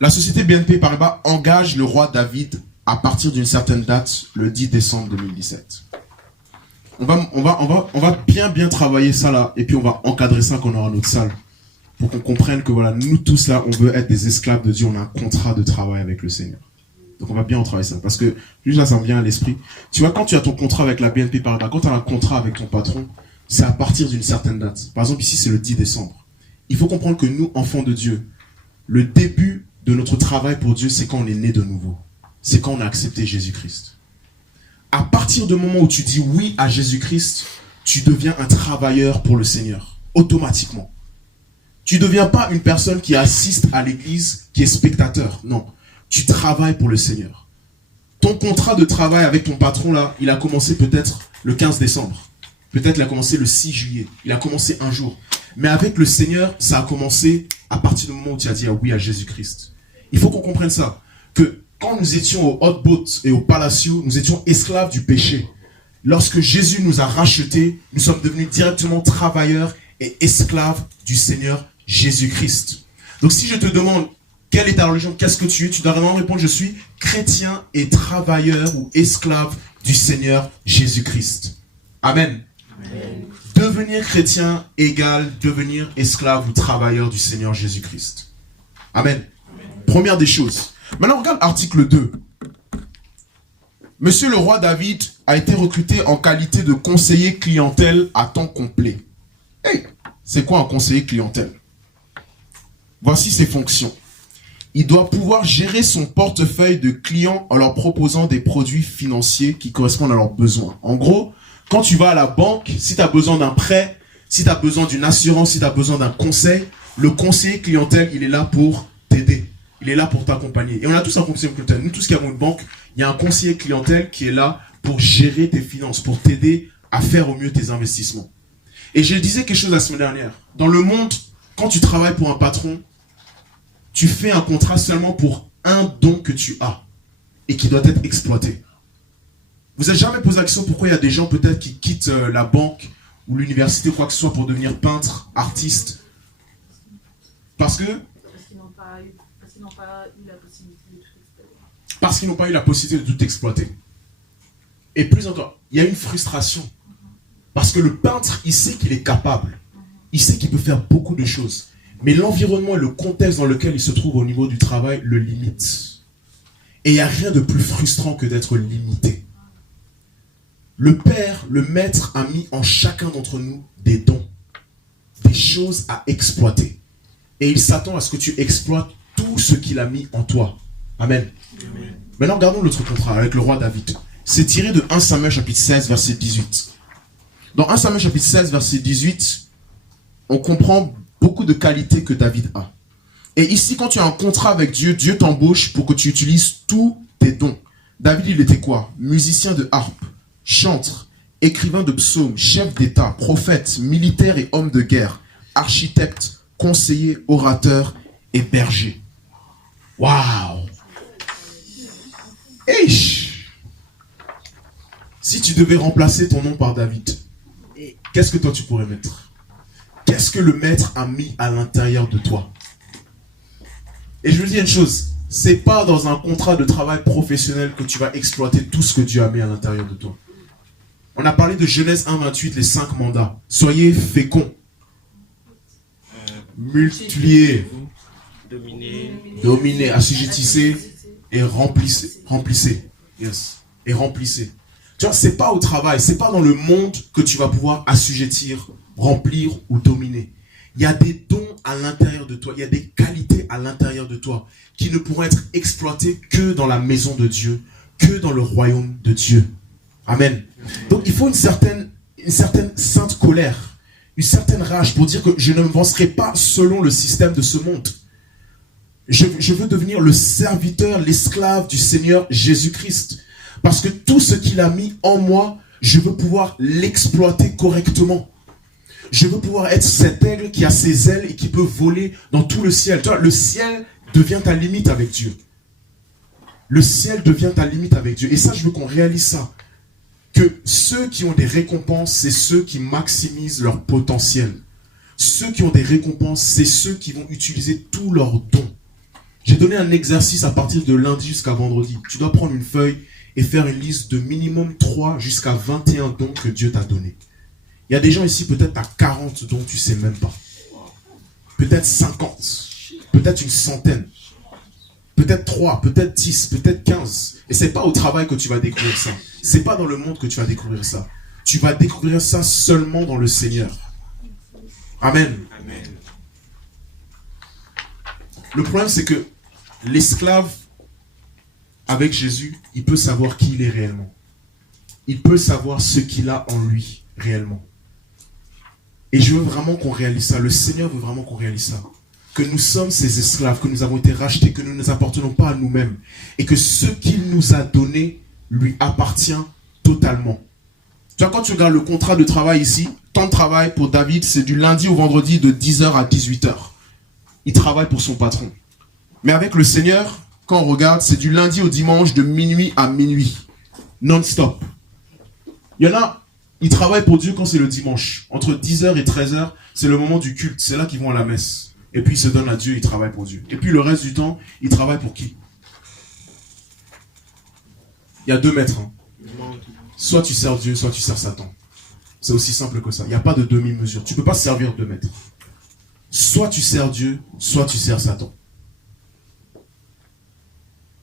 la société BNP Paribas engage le roi David à partir d'une certaine date, le 10 décembre 2017. On va bien travailler ça là, et puis on va encadrer ça quand on aura notre salle, pour qu'on comprenne que voilà, nous tous là, on veut être des esclaves de Dieu, on a un contrat de travail avec le Seigneur. Donc on va bien en travailler ça, parce que juste là, ça me vient à l'esprit. Tu vois, quand tu as ton contrat avec la BNP Paribas, quand tu as un contrat avec ton patron, c'est à partir d'une certaine date. Par exemple, ici, c'est le 10 décembre. Il faut comprendre que nous, enfants de Dieu, le début de notre travail pour Dieu, c'est quand on est né de nouveau. C'est quand on a accepté Jésus-Christ. À partir du moment où tu dis oui à Jésus-Christ, tu deviens un travailleur pour le Seigneur, automatiquement. Tu ne deviens pas une personne qui assiste à l'église, qui est spectateur. Non, tu travailles pour le Seigneur. Ton contrat de travail avec ton patron, là, il a commencé peut-être le 15 décembre. Peut-être il a commencé le 6 juillet. Il a commencé un jour. Mais avec le Seigneur, ça a commencé à partir du moment où tu as dit oui à Jésus-Christ. Il faut qu'on comprenne ça. Que quand nous étions au Hot Boat et au Palacio, nous étions esclaves du péché. Lorsque Jésus nous a rachetés, nous sommes devenus directement travailleurs et esclaves du Seigneur Jésus-Christ. Donc si je te demande quelle est ta religion, qu'est-ce que tu es, tu dois vraiment répondre je suis chrétien et travailleur ou esclave du Seigneur Jésus-Christ. Amen. Amen. Devenir chrétien égale devenir esclave ou travailleur du Seigneur Jésus-Christ. Amen. Amen. Première des choses. Maintenant, regarde article 2. Monsieur le roi David a été recruté en qualité de conseiller clientèle à temps complet. Hey, c'est quoi un conseiller clientèle? Voici ses fonctions. Il doit pouvoir gérer son portefeuille de clients en leur proposant des produits financiers qui correspondent à leurs besoins. En gros, quand tu vas à la banque, si tu as besoin d'un prêt, si tu as besoin d'une assurance, si tu as besoin d'un conseil, le conseiller clientèle, il est là pour t'aider. Il est là pour t'accompagner. Et on a tous un conseiller clientèle. Nous, tous qui avons une banque, il y a un conseiller clientèle qui est là pour gérer tes finances, pour t'aider à faire au mieux tes investissements. Et je disais quelque chose la semaine dernière. Dans le monde, quand tu travailles pour un patron, tu fais un contrat seulement pour un don que tu as et qui doit être exploité. Vous n'avez jamais posé la question pourquoi il y a des gens peut-être qui quittent la banque ou l'université, quoi que ce soit, pour devenir peintre, artiste? Parce qu'ils n'ont pas eu la possibilité de tout exploiter. Parce qu'ils n'ont pas eu la possibilité de tout exploiter. Et plus encore, il y a une frustration. Parce que le peintre, il sait qu'il est capable. Il sait qu'il peut faire beaucoup de choses. Mais l'environnement et le contexte dans lequel il se trouve au niveau du travail le limite. Et il n'y a rien de plus frustrant que d'être limité. Le Père, le Maître, a mis en chacun d'entre nous des dons, des choses à exploiter. Et il s'attend à ce que tu exploites tout ce qu'il a mis en toi. Amen. Amen. Maintenant, regardons l'autre contrat avec le roi David. C'est tiré de 1 Samuel chapitre 16, verset 18. Dans 1 Samuel chapitre 16, verset 18, on comprend beaucoup de qualités que David a. Et ici, quand tu as un contrat avec Dieu, Dieu t'embauche pour que tu utilises tous tes dons. David, il était quoi? Musicien de harpe, chantres, écrivains de psaumes, chefs d'État, prophètes, militaires et hommes de guerre, architectes, conseillers, orateurs et bergers. Waouh! Eish! Si tu devais remplacer ton nom par David, qu'est-ce que toi tu pourrais mettre? Qu'est-ce que le maître a mis à l'intérieur de toi? Et je vous dis une chose, c'est pas dans un contrat de travail professionnel que tu vas exploiter tout ce que Dieu a mis à l'intérieur de toi. On a parlé de Genèse 1:28, les 5 mandats. Soyez féconds, multipliez, dominez, assujettissez et remplissez. Yes. Et remplissez. Tu vois, c'est pas au travail, c'est pas dans le monde que tu vas pouvoir assujettir, remplir ou dominer. Il y a des dons à l'intérieur de toi, il y a des qualités à l'intérieur de toi qui ne pourront être exploitées que dans la maison de Dieu, que dans le royaume de Dieu. Amen. Donc il faut une certaine sainte colère, une certaine rage pour dire que je ne m'avancerai pas selon le système de ce monde. Je veux devenir le serviteur, l'esclave du Seigneur Jésus-Christ. Parce que tout ce qu'il a mis en moi, je veux pouvoir l'exploiter correctement. Je veux pouvoir être cet aigle qui a ses ailes et qui peut voler dans tout le ciel. Tu vois, le ciel devient ta limite avec Dieu. Le ciel devient ta limite avec Dieu. Et ça, je veux qu'on réalise ça. Que ceux qui ont des récompenses, c'est ceux qui maximisent leur potentiel. Ceux qui ont des récompenses, c'est ceux qui vont utiliser tous leurs dons. J'ai donné un exercice à partir de lundi jusqu'à vendredi. Tu dois prendre une feuille et faire une liste de minimum 3 jusqu'à 21 dons que Dieu t'a donnés. Il y a des gens ici, peut-être tu as 40 dons, tu ne sais même pas. Peut-être 50, peut-être une centaine, peut-être 3, peut-être 10, peut-être 15. Et ce n'est pas au travail que tu vas découvrir ça. Ce n'est pas dans le monde que tu vas découvrir ça. Tu vas découvrir ça seulement dans le Seigneur. Amen. Amen. Le problème, c'est que l'esclave, avec Jésus, il peut savoir qui il est réellement. Il peut savoir ce qu'il a en lui réellement. Et je veux vraiment qu'on réalise ça. Le Seigneur veut vraiment qu'on réalise ça. Que nous sommes ces esclaves, que nous avons été rachetés, que nous ne nous appartenons pas à nous-mêmes. Et que ce qu'il nous a donné lui appartient totalement. Tu vois, quand tu regardes le contrat de travail ici, temps de travail pour David, c'est du lundi au vendredi de 10h à 18h. Il travaille pour son patron. Mais avec le Seigneur, quand on regarde, c'est du lundi au dimanche de minuit à minuit. Non-stop. Il y en a, ils travaillent pour Dieu quand c'est le dimanche. Entre 10h et 13h, c'est le moment du culte. C'est là qu'ils vont à la messe. Et puis ils se donnent à Dieu, ils travaillent pour Dieu. Et puis le reste du temps, ils travaillent pour qui? Il y a 2 maîtres. Hein. Soit tu sers Dieu, soit tu sers Satan. C'est aussi simple que ça. Il n'y a pas de demi-mesure. Tu ne peux pas servir 2 maîtres. Soit tu sers Dieu, soit tu sers Satan.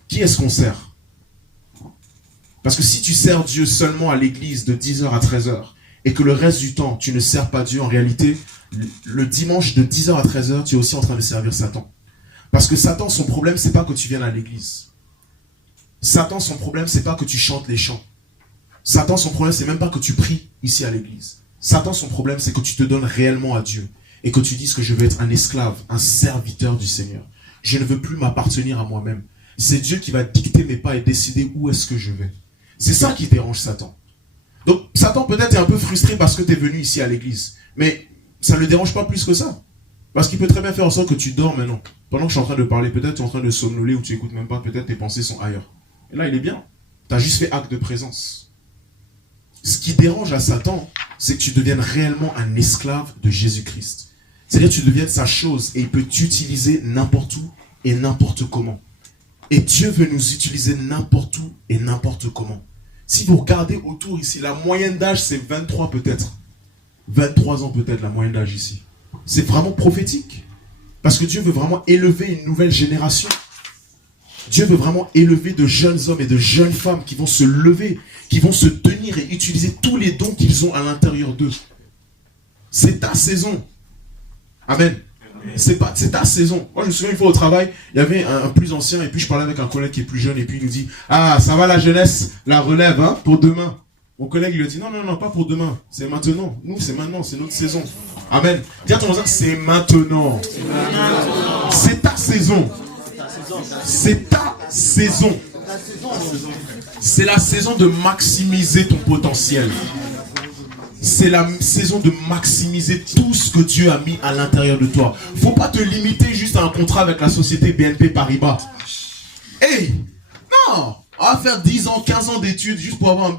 Qui est-ce qu'on sert? Parce que si tu sers Dieu seulement à l'église de 10h à 13h et que le reste du temps, tu ne sers pas Dieu, en réalité, le dimanche de 10h à 13h, tu es aussi en train de servir Satan. Parce que Satan, son problème, c'est pas que tu viennes à l'église. Satan, son problème, c'est pas que tu chantes les chants. Satan, son problème, c'est même pas que tu pries ici à l'église. Satan, son problème, c'est que tu te donnes réellement à Dieu et que tu dises que je veux être un esclave, un serviteur du Seigneur. Je ne veux plus m'appartenir à moi-même. C'est Dieu qui va dicter mes pas et décider où est-ce que je vais. C'est ça qui dérange Satan. Donc, Satan peut-être est un peu frustré parce que tu es venu ici à l'église. Mais ça ne le dérange pas plus que ça. Parce qu'il peut très bien faire en sorte que tu dors maintenant. Pendant que je suis en train de parler, peut-être tu es en train de somnoler ou tu n'écoutes même pas, peut-être tes pensées sont ailleurs. Et là, il est bien. Tu as juste fait acte de présence. Ce qui dérange à Satan, c'est que tu deviennes réellement un esclave de Jésus-Christ. C'est-à-dire que tu deviennes sa chose et il peut t'utiliser n'importe où et n'importe comment. Et Dieu veut nous utiliser n'importe où et n'importe comment. Si vous regardez autour ici, la moyenne d'âge c'est 23 peut-être. 23 ans peut-être la moyenne d'âge ici. C'est vraiment prophétique. Parce que Dieu veut vraiment élever une nouvelle génération. Dieu veut vraiment élever de jeunes hommes et de jeunes femmes qui vont se lever, qui vont se tenir et utiliser tous les dons qu'ils ont à l'intérieur d'eux. C'est ta saison. Amen. C'est ta saison. Moi je me souviens une fois au travail, il y avait un plus ancien et puis je parlais avec un collègue qui est plus jeune et puis il nous dit « Ah, ça va la jeunesse, la relève hein, pour demain ». Mon collègue il lui a dit « Non, pas pour demain, c'est maintenant. Nous c'est maintenant, c'est notre saison. » Amen. Dis à ton voisin, c'est maintenant. C'est ta saison. C'est ta saison. C'est la saison de maximiser ton potentiel. C'est la saison de maximiser tout ce que Dieu a mis à l'intérieur de toi. Faut pas te limiter juste à un contrat avec la société BNP Paribas. Hey, non, on va faire 10 ans, 15 ans d'études juste pour avoir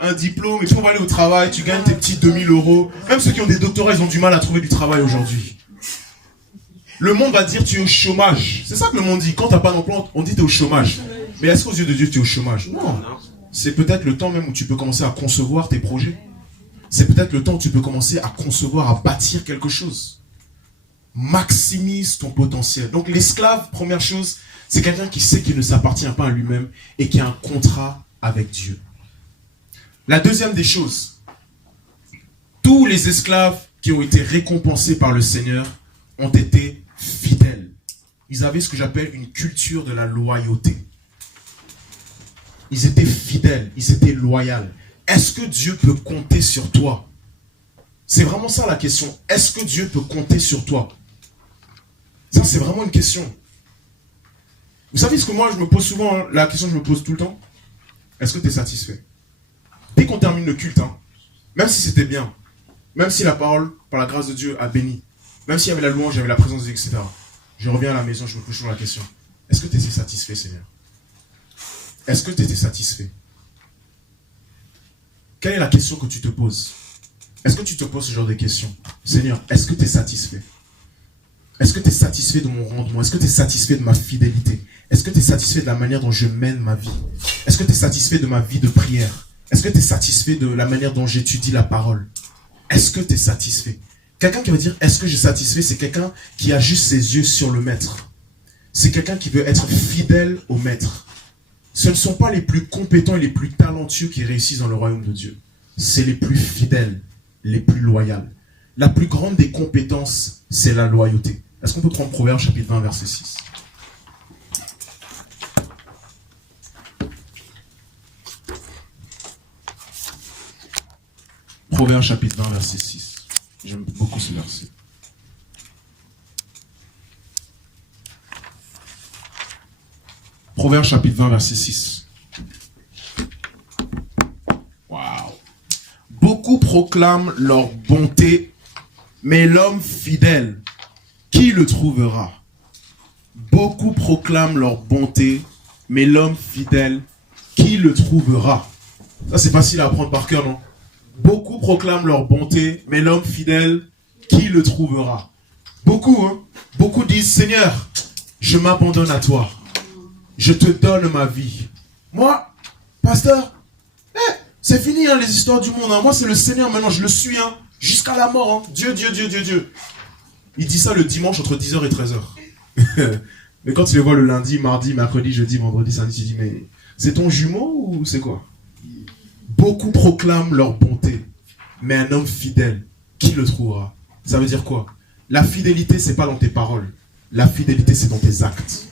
un diplôme et puis on va aller au travail, tu gagnes tes petits 2000 €. Même ceux qui ont des doctorats, ils ont du mal à trouver du travail aujourd'hui. Le monde va dire tu es au chômage. C'est ça que le monde dit. Quand tu n'as pas d'emploi, on dit tu es au chômage. Mais est-ce qu'aux yeux de Dieu tu es au chômage? Non. C'est peut-être le temps même où tu peux commencer à concevoir tes projets. C'est peut-être le temps où tu peux commencer à concevoir, à bâtir quelque chose. Maximise ton potentiel. Donc l'esclave, première chose, c'est quelqu'un qui sait qu'il ne s'appartient pas à lui-même et qui a un contrat avec Dieu. La deuxième des choses, tous les esclaves qui ont été récompensés par le Seigneur ont été fidèles. Ils avaient ce que j'appelle une culture de la loyauté. Ils étaient fidèles, ils étaient loyaux. Est-ce que Dieu peut compter sur toi? C'est vraiment ça la question. Est-ce que Dieu peut compter sur toi? Ça, c'est vraiment une question. Vous savez ce que moi, je me pose souvent, la question que je me pose tout le temps? Est-ce que tu es satisfait? Dès qu'on termine le culte, même si c'était bien, même si la parole, par la grâce de Dieu, a béni, même s'il y avait la louange, il y avait la présence de Dieu, etc. Je reviens à la maison, je me pose toujours la question. Est-ce que tu étais satisfait, Seigneur? Est-ce que tu étais satisfait? Quelle est la question que tu te poses? Est-ce que tu te poses ce genre de questions? Seigneur, est-ce que tu es satisfait? Est-ce que tu es satisfait de mon rendement? Est-ce que tu es satisfait de ma fidélité? Est-ce que tu es satisfait de la manière dont je mène ma vie? Est-ce que tu es satisfait de ma vie de prière? Est-ce que tu es satisfait de la manière dont j'étudie la parole? Est-ce que tu es satisfait? Quelqu'un qui va dire est-ce que je suis satisfait, c'est quelqu'un qui a juste ses yeux sur le maître. C'est quelqu'un qui veut être fidèle au maître. Ce ne sont pas les plus compétents et les plus talentueux qui réussissent dans le royaume de Dieu. C'est les plus fidèles, les plus loyaux. La plus grande des compétences, c'est la loyauté. Est-ce qu'on peut prendre Proverbes chapitre 20, verset 6? Proverbes chapitre 20, verset 6. J'aime beaucoup ce verset. Proverbes chapitre 20, verset 6. Waouh. Beaucoup proclament leur bonté, mais l'homme fidèle, qui le trouvera? Beaucoup proclament leur bonté, mais l'homme fidèle, qui le trouvera? Ça, c'est facile à apprendre par cœur, non? Beaucoup proclament leur bonté, mais l'homme fidèle, qui le trouvera? Beaucoup, hein? Beaucoup disent, Seigneur, je m'abandonne à toi. Je te donne ma vie. Moi, pasteur, c'est fini hein, les histoires du monde. Hein. Moi, c'est le Seigneur maintenant, je le suis hein, jusqu'à la mort. Hein. Dieu, Dieu, Dieu, Dieu, Dieu. Il dit ça le dimanche entre 10h et 13h. Mais quand tu le vois le lundi, mardi, mercredi, jeudi, vendredi, samedi, tu dis, mais c'est ton jumeau ou c'est quoi? Beaucoup proclament leur bonté, mais un homme fidèle, qui le trouvera? Ça veut dire quoi? La fidélité, c'est pas dans tes paroles. La fidélité, c'est dans tes actes.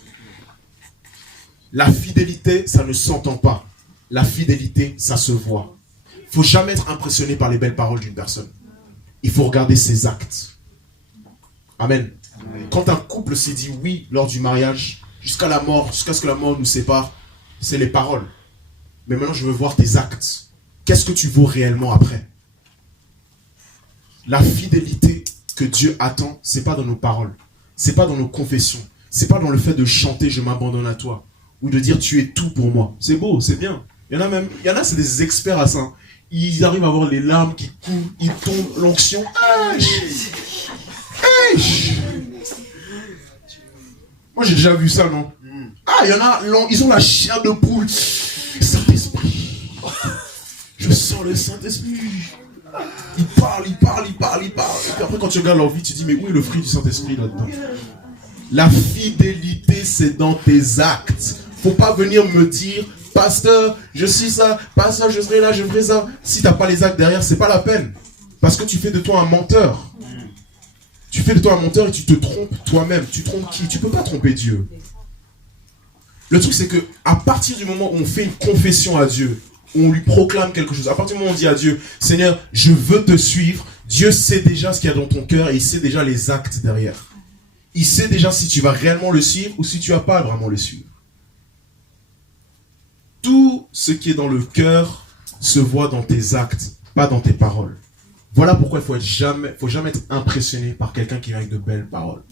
La fidélité, ça ne s'entend pas. La fidélité, ça se voit. Il ne faut jamais être impressionné par les belles paroles d'une personne. Il faut regarder ses actes. Amen. Amen. Quand un couple s'est dit oui lors du mariage, jusqu'à la mort, jusqu'à ce que la mort nous sépare, c'est les paroles. Mais maintenant, je veux voir tes actes. Qu'est-ce que tu vaux réellement après? La fidélité que Dieu attend, ce n'est pas dans nos paroles. Ce n'est pas dans nos confessions. Ce n'est pas dans le fait de chanter « Je m'abandonne à toi » ou de dire « Tu es tout pour moi ». C'est beau, c'est bien. Il y en a, c'est des experts à ça. Ils arrivent à avoir les larmes qui coulent, ils tombent, l'onction. Moi, j'ai déjà vu ça, non? Ah, il y en a, ils ont la chair de poule. Saint-Esprit. Je sens le Saint-Esprit. Ils parlent. Et puis après, quand tu regardes leur vie, tu te dis, mais où est le fruit du Saint-Esprit là-dedans? La fidélité, c'est dans tes actes. Faut pas venir me dire, pasteur, je suis ça, pasteur, je serai là, je ferai ça. Si tu n'as pas les actes derrière, c'est pas la peine. Parce que tu fais de toi un menteur. Tu fais de toi un menteur et tu te trompes toi-même. Tu trompes qui? Tu peux pas tromper Dieu. Le truc, c'est que à partir du moment où on fait une confession à Dieu, où on lui proclame quelque chose, à partir du moment où on dit à Dieu, Seigneur, je veux te suivre, Dieu sait déjà ce qu'il y a dans ton cœur et il sait déjà les actes derrière. Il sait déjà si tu vas réellement le suivre ou si tu vas pas vraiment le suivre. ce qui est dans le cœur se voit dans tes actes, pas dans tes paroles. Voilà pourquoi il faut jamais être impressionné par quelqu'un qui vient avec de belles paroles.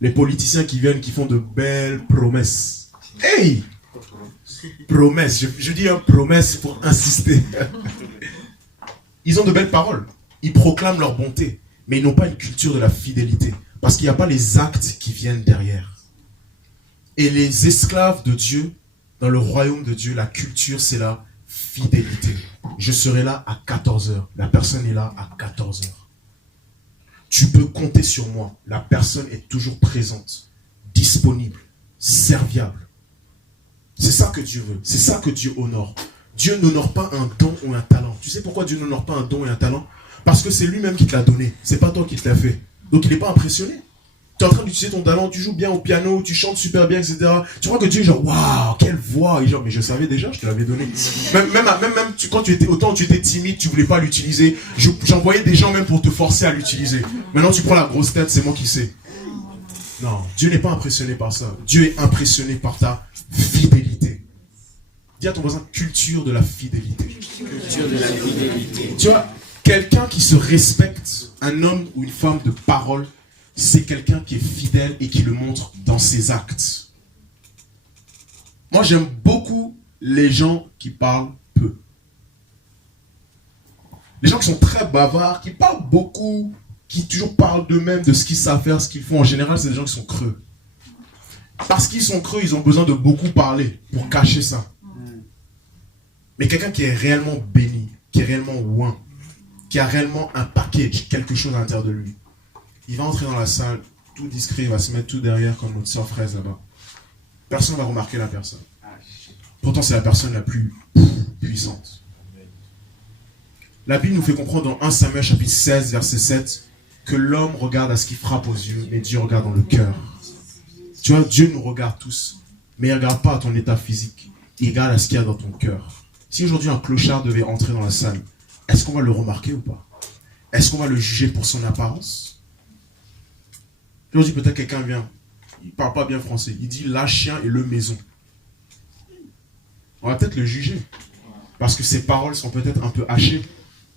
Les politiciens qui viennent, qui font de belles promesses. Hey! Promesses, je dis promesse pour insister. Ils ont de belles paroles. Ils proclament leur bonté. Mais ils n'ont pas une culture de la fidélité. Parce qu'il n'y a pas les actes qui viennent derrière. Et les esclaves de Dieu, dans le royaume de Dieu, la culture, c'est la fidélité. Je serai là à 14h. La personne est là à 14h. Tu peux compter sur moi. La personne est toujours présente, disponible, serviable. C'est ça que Dieu veut. C'est ça que Dieu honore. Dieu n'honore pas un don ou un talent. Tu sais pourquoi Dieu n'honore pas un don et un talent? Parce que c'est lui-même qui te l'a donné. C'est pas toi qui te l'a fait. Donc il n'est pas impressionné. Tu es en train d'utiliser ton talent, tu joues bien au piano, tu chantes super bien, etc. Tu crois que Dieu est genre, waouh, quelle voix. Et genre, mais je savais déjà, je te l'avais donné. Quand tu étais timide, tu voulais pas l'utiliser. J'envoyais des gens même pour te forcer à l'utiliser. Maintenant tu prends la grosse tête, c'est moi qui sais. Non, Dieu n'est pas impressionné par ça. Dieu est impressionné par ta fidélité. Dis à ton voisin, culture de la fidélité. Culture de la fidélité. Tu vois, quelqu'un qui se respecte, un homme ou une femme de parole, c'est quelqu'un qui est fidèle et qui le montre dans ses actes. Moi, j'aime beaucoup les gens qui parlent peu. Les gens qui sont très bavards, qui parlent beaucoup, qui toujours parlent d'eux-mêmes, de ce qu'ils savent faire, ce qu'ils font. En général, c'est des gens qui sont creux. Parce qu'ils sont creux, ils ont besoin de beaucoup parler pour cacher ça. Mais quelqu'un qui est réellement béni, qui est réellement ouin, qui a réellement un package, quelque chose à l'intérieur de lui, il va entrer dans la salle, tout discret, il va se mettre tout derrière comme notre sœur fraise là-bas. Personne ne va remarquer la personne. Pourtant, c'est la personne la plus puissante. La Bible nous fait comprendre dans 1 Samuel chapitre 16, verset 7, que l'homme regarde à ce qui frappe aux yeux, mais Dieu regarde dans le cœur. Tu vois, Dieu nous regarde tous, mais il ne regarde pas à ton état physique. Il regarde à ce qu'il y a dans ton cœur. Si aujourd'hui un clochard devait entrer dans la salle, est-ce qu'on va le remarquer ou pas? Est-ce qu'on va le juger pour son apparence? Aujourd'hui, peut-être quelqu'un vient, il ne parle pas bien français, il dit la chien et le maison. On va peut-être le juger. Parce que ses paroles sont peut-être un peu hachées,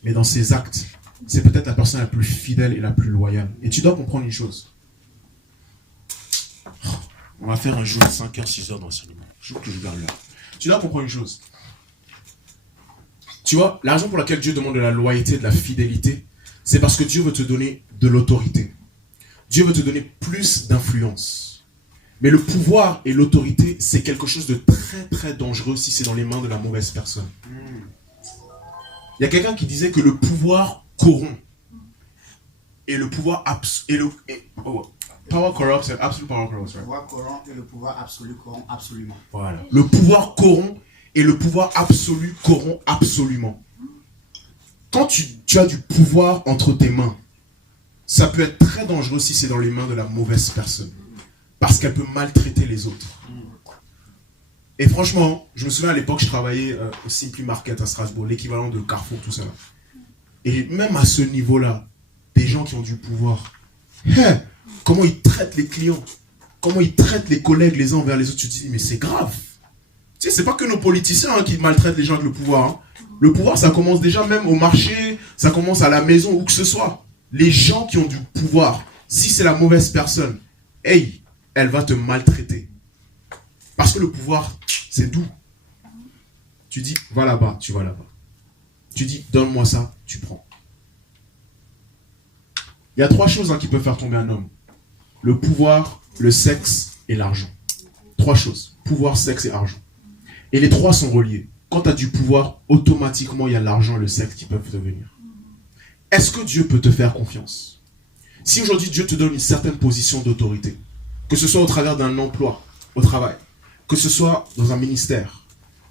mais dans ses actes, c'est peut-être la personne la plus fidèle et la plus loyale. Et tu dois comprendre une chose. On va faire un jour 5h, 6h d'enseignement. Je veux que je garde là. Tu dois comprendre une chose. Tu vois, la raison pour laquelle Dieu demande de la loyauté, de la fidélité, c'est parce que Dieu veut te donner de l'autorité. Dieu veut te donner plus d'influence. Mais le pouvoir et l'autorité, c'est quelque chose de très très dangereux si c'est dans les mains de la mauvaise personne. Il y a quelqu'un qui disait que le pouvoir corrompt. Et le pouvoir power corrupts and absolute power corrupts, right? Le pouvoir corrompt et le pouvoir absolu corrompt absolument. Voilà. Le pouvoir corrompt et le pouvoir absolu corrompt absolument. Quand tu as du pouvoir entre tes mains, ça peut être très dangereux si c'est dans les mains de la mauvaise personne. Parce qu'elle peut maltraiter les autres. Et franchement, je me souviens à l'époque, je travaillais au Simply Market à Strasbourg, l'équivalent de Carrefour, tout ça. Et même à ce niveau-là, des gens qui ont du pouvoir, comment ils traitent les clients, comment ils traitent les collègues les uns envers les autres, tu te dis, mais c'est grave. Tu sais, c'est pas que nos politiciens qui maltraitent les gens avec le pouvoir. Hein. Le pouvoir, ça commence déjà même au marché, ça commence à la maison, où que ce soit. Les gens qui ont du pouvoir, si c'est la mauvaise personne, hey, elle va te maltraiter. Parce que le pouvoir, c'est doux. Tu dis, va là-bas, tu vas là-bas. Tu dis, donne-moi ça, tu prends. Il y a 3 choses qui peuvent faire tomber un homme. Le pouvoir, le sexe et l'argent. 3 choses. Pouvoir, sexe et argent. Et les 3 sont reliés. Quand tu as du pouvoir, automatiquement, il y a l'argent et le sexe qui peuvent te venir. Est-ce que Dieu peut te faire confiance? Si aujourd'hui Dieu te donne une certaine position d'autorité, que ce soit au travers d'un emploi, au travail, que ce soit dans un ministère,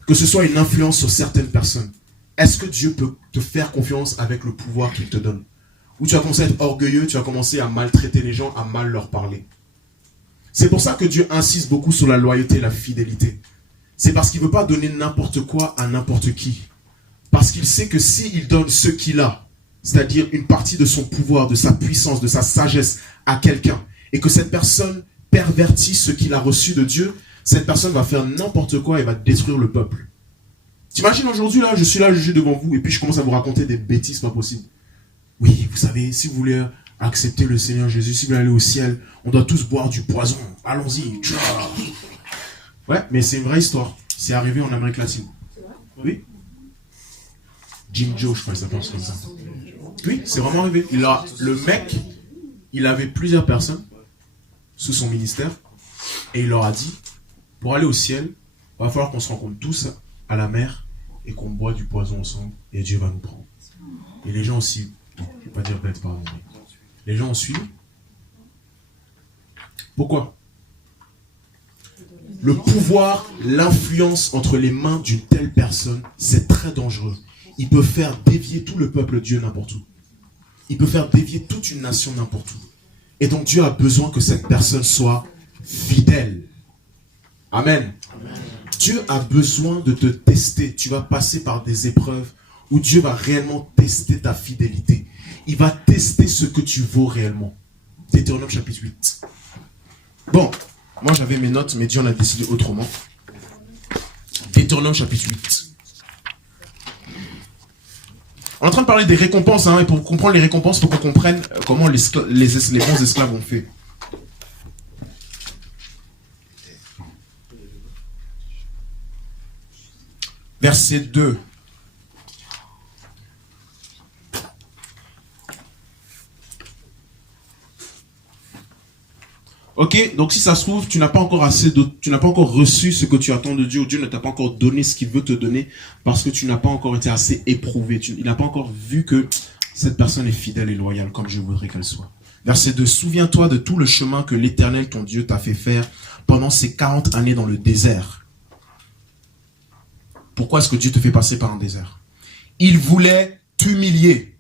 que ce soit une influence sur certaines personnes, est-ce que Dieu peut te faire confiance avec le pouvoir qu'il te donne? Ou tu vas commencer à être orgueilleux, tu vas commencer à maltraiter les gens, à mal leur parler. C'est pour ça que Dieu insiste beaucoup sur la loyauté et la fidélité. C'est parce qu'il ne veut pas donner n'importe quoi à n'importe qui. Parce qu'il sait que s'il donne ce qu'il a, c'est-à-dire une partie de son pouvoir, de sa puissance, de sa sagesse à quelqu'un, et que cette personne pervertit ce qu'il a reçu de Dieu, cette personne va faire n'importe quoi et va détruire le peuple. T'imagines aujourd'hui, là, je suis là, je suis devant vous, et puis je commence à vous raconter des bêtises pas possibles. Oui, vous savez, si vous voulez accepter le Seigneur Jésus, si vous voulez aller au ciel, on doit tous boire du poison. Allons-y. Ouais, mais c'est une vraie histoire. C'est arrivé en Amérique latine. Oui. Jim Joe, je crois que ça s'appelle comme ça. Oui, c'est vraiment arrivé. Le mec, il avait plusieurs personnes sous son ministère, et il leur a dit, pour aller au ciel, il va falloir qu'on se rencontre tous à la mer, et qu'on boit du poison ensemble, et Dieu va nous prendre. Et les gens aussi, je ne vais pas dire bête, pardon, mais les gens ont suivi. Pourquoi? Le pouvoir, l'influence entre les mains d'une telle personne, c'est très dangereux. Il peut faire dévier tout le peuple de Dieu n'importe où. Il peut faire dévier toute une nation n'importe où. Et donc Dieu a besoin que cette personne soit fidèle. Amen. Amen. Dieu a besoin de te tester. Tu vas passer par des épreuves où Dieu va réellement tester ta fidélité. Il va tester ce que tu vaux réellement. Deutéronome chapitre 8. Bon, moi j'avais mes notes, mais Dieu en a décidé autrement. Deutéronome chapitre 8. On est en train de parler des récompenses, et pour comprendre les récompenses, il faut qu'on comprenne comment les bons esclaves ont fait. Verset 2. Ok, donc si ça se trouve, tu n'as pas encore reçu ce que tu attends de Dieu, ou Dieu ne t'a pas encore donné ce qu'il veut te donner, parce que tu n'as pas encore été assez éprouvé. Il n'a pas encore vu que cette personne est fidèle et loyale, comme je voudrais qu'elle soit. Verset 2, souviens-toi de tout le chemin que l'Éternel, ton Dieu, t'a fait faire pendant ces 40 années dans le désert. Pourquoi est-ce que Dieu te fait passer par un désert? Il voulait t'humilier.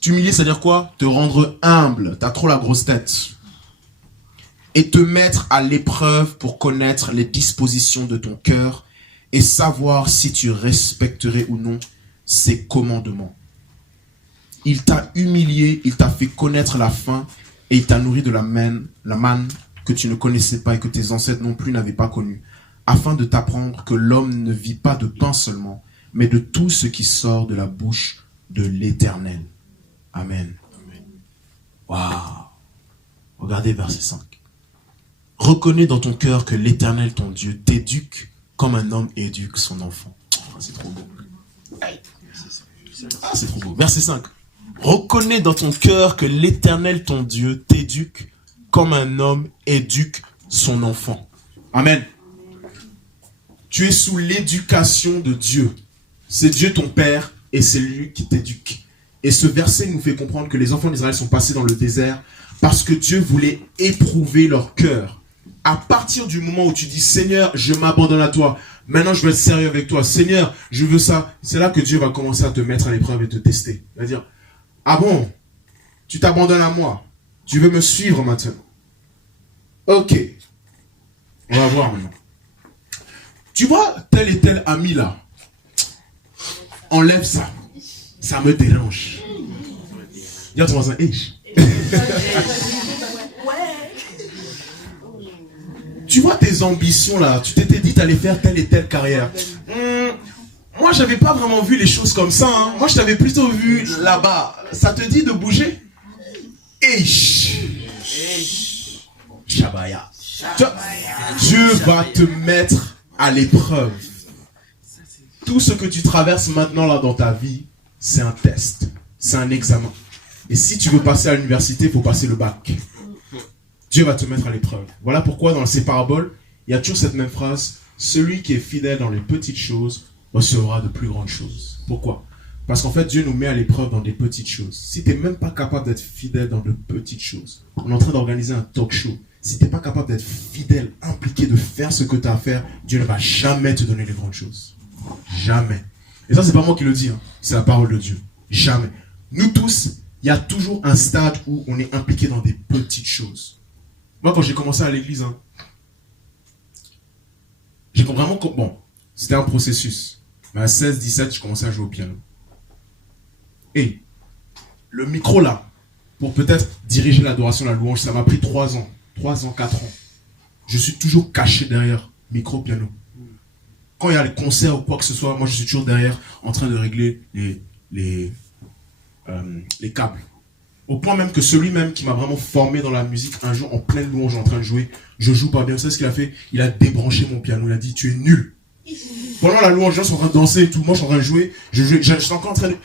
T'humilier, c'est-à-dire quoi? Te rendre humble. T'as trop la grosse tête. Et te mettre à l'épreuve pour connaître les dispositions de ton cœur et savoir si tu respecterais ou non ses commandements. Il t'a humilié, il t'a fait connaître la faim et il t'a nourri de la manne que tu ne connaissais pas et que tes ancêtres non plus n'avaient pas connue, afin de t'apprendre que l'homme ne vit pas de pain seulement, mais de tout ce qui sort de la bouche de l'Éternel. Amen. Waouh. Regardez verset 5. Reconnais dans ton cœur que l'Éternel, ton Dieu, t'éduque comme un homme éduque son enfant. Oh, c'est trop beau. Ah, c'est trop beau. Verset 5. Reconnais dans ton cœur que l'Éternel, ton Dieu, t'éduque comme un homme éduque son enfant. Amen. Tu es sous l'éducation de Dieu. C'est Dieu ton Père et c'est lui qui t'éduque. Et ce verset nous fait comprendre que les enfants d'Israël sont passés dans le désert parce que Dieu voulait éprouver leur cœur. À partir du moment où tu dis, Seigneur, je m'abandonne à toi. Maintenant, je veux être sérieux avec toi. Seigneur, je veux ça. C'est là que Dieu va commencer à te mettre à l'épreuve et te tester. Il va dire, ah bon, tu t'abandonnes à moi. Tu veux me suivre maintenant. Ok. On va voir maintenant. Tu vois, tel et tel ami là. Enlève ça. Ça me dérange. Dis à ton voisin, hey. Tu vois tes ambitions là, tu t'étais dit t'allais faire telle et telle carrière. Moi j'avais pas vraiment vu les choses comme ça. Hein. Moi je t'avais plutôt vu là-bas. Ça te dit de bouger? Shabaya. Dieu va te mettre à l'épreuve. Tout ce que tu traverses maintenant là dans ta vie, c'est un test, c'est un examen. Et si tu veux passer à l'université, il faut passer le bac. Dieu va te mettre à l'épreuve. Voilà pourquoi dans ces paraboles, il y a toujours cette même phrase. Celui qui est fidèle dans les petites choses recevra de plus grandes choses. Pourquoi? Parce qu'en fait, Dieu nous met à l'épreuve dans des petites choses. Si tu n'es même pas capable d'être fidèle dans de petites choses, on est en train d'organiser un talk show. Si tu n'es pas capable d'être fidèle, impliqué, de faire ce que tu as à faire, Dieu ne va jamais te donner les grandes choses. Jamais. Et ça, c'est pas moi qui le dis. Hein. C'est la parole de Dieu. Jamais. Nous tous, il y a toujours un stade où on est impliqué dans des petites choses. Moi, quand j'ai commencé à l'église, hein, j'ai vraiment... Bon, c'était un processus. Mais à 16-17, je commençais à jouer au piano. Et le micro là, pour peut-être diriger l'adoration, la louange, ça m'a pris 3 ans. 3 ans, 4 ans. Je suis toujours caché derrière micro, piano. quand il y a les concerts ou quoi que ce soit, moi je suis toujours derrière en train de régler les câbles. Au point même que celui même qui m'a vraiment formé dans la musique, un jour en pleine louange en train de jouer, je joue pas bien. Vous savez ce qu'il a fait? Il a débranché mon piano, il a dit tu es nul. Pendant la louange, je suis en train de danser et tout, moi je suis en train de jouer, je suis encore en train de...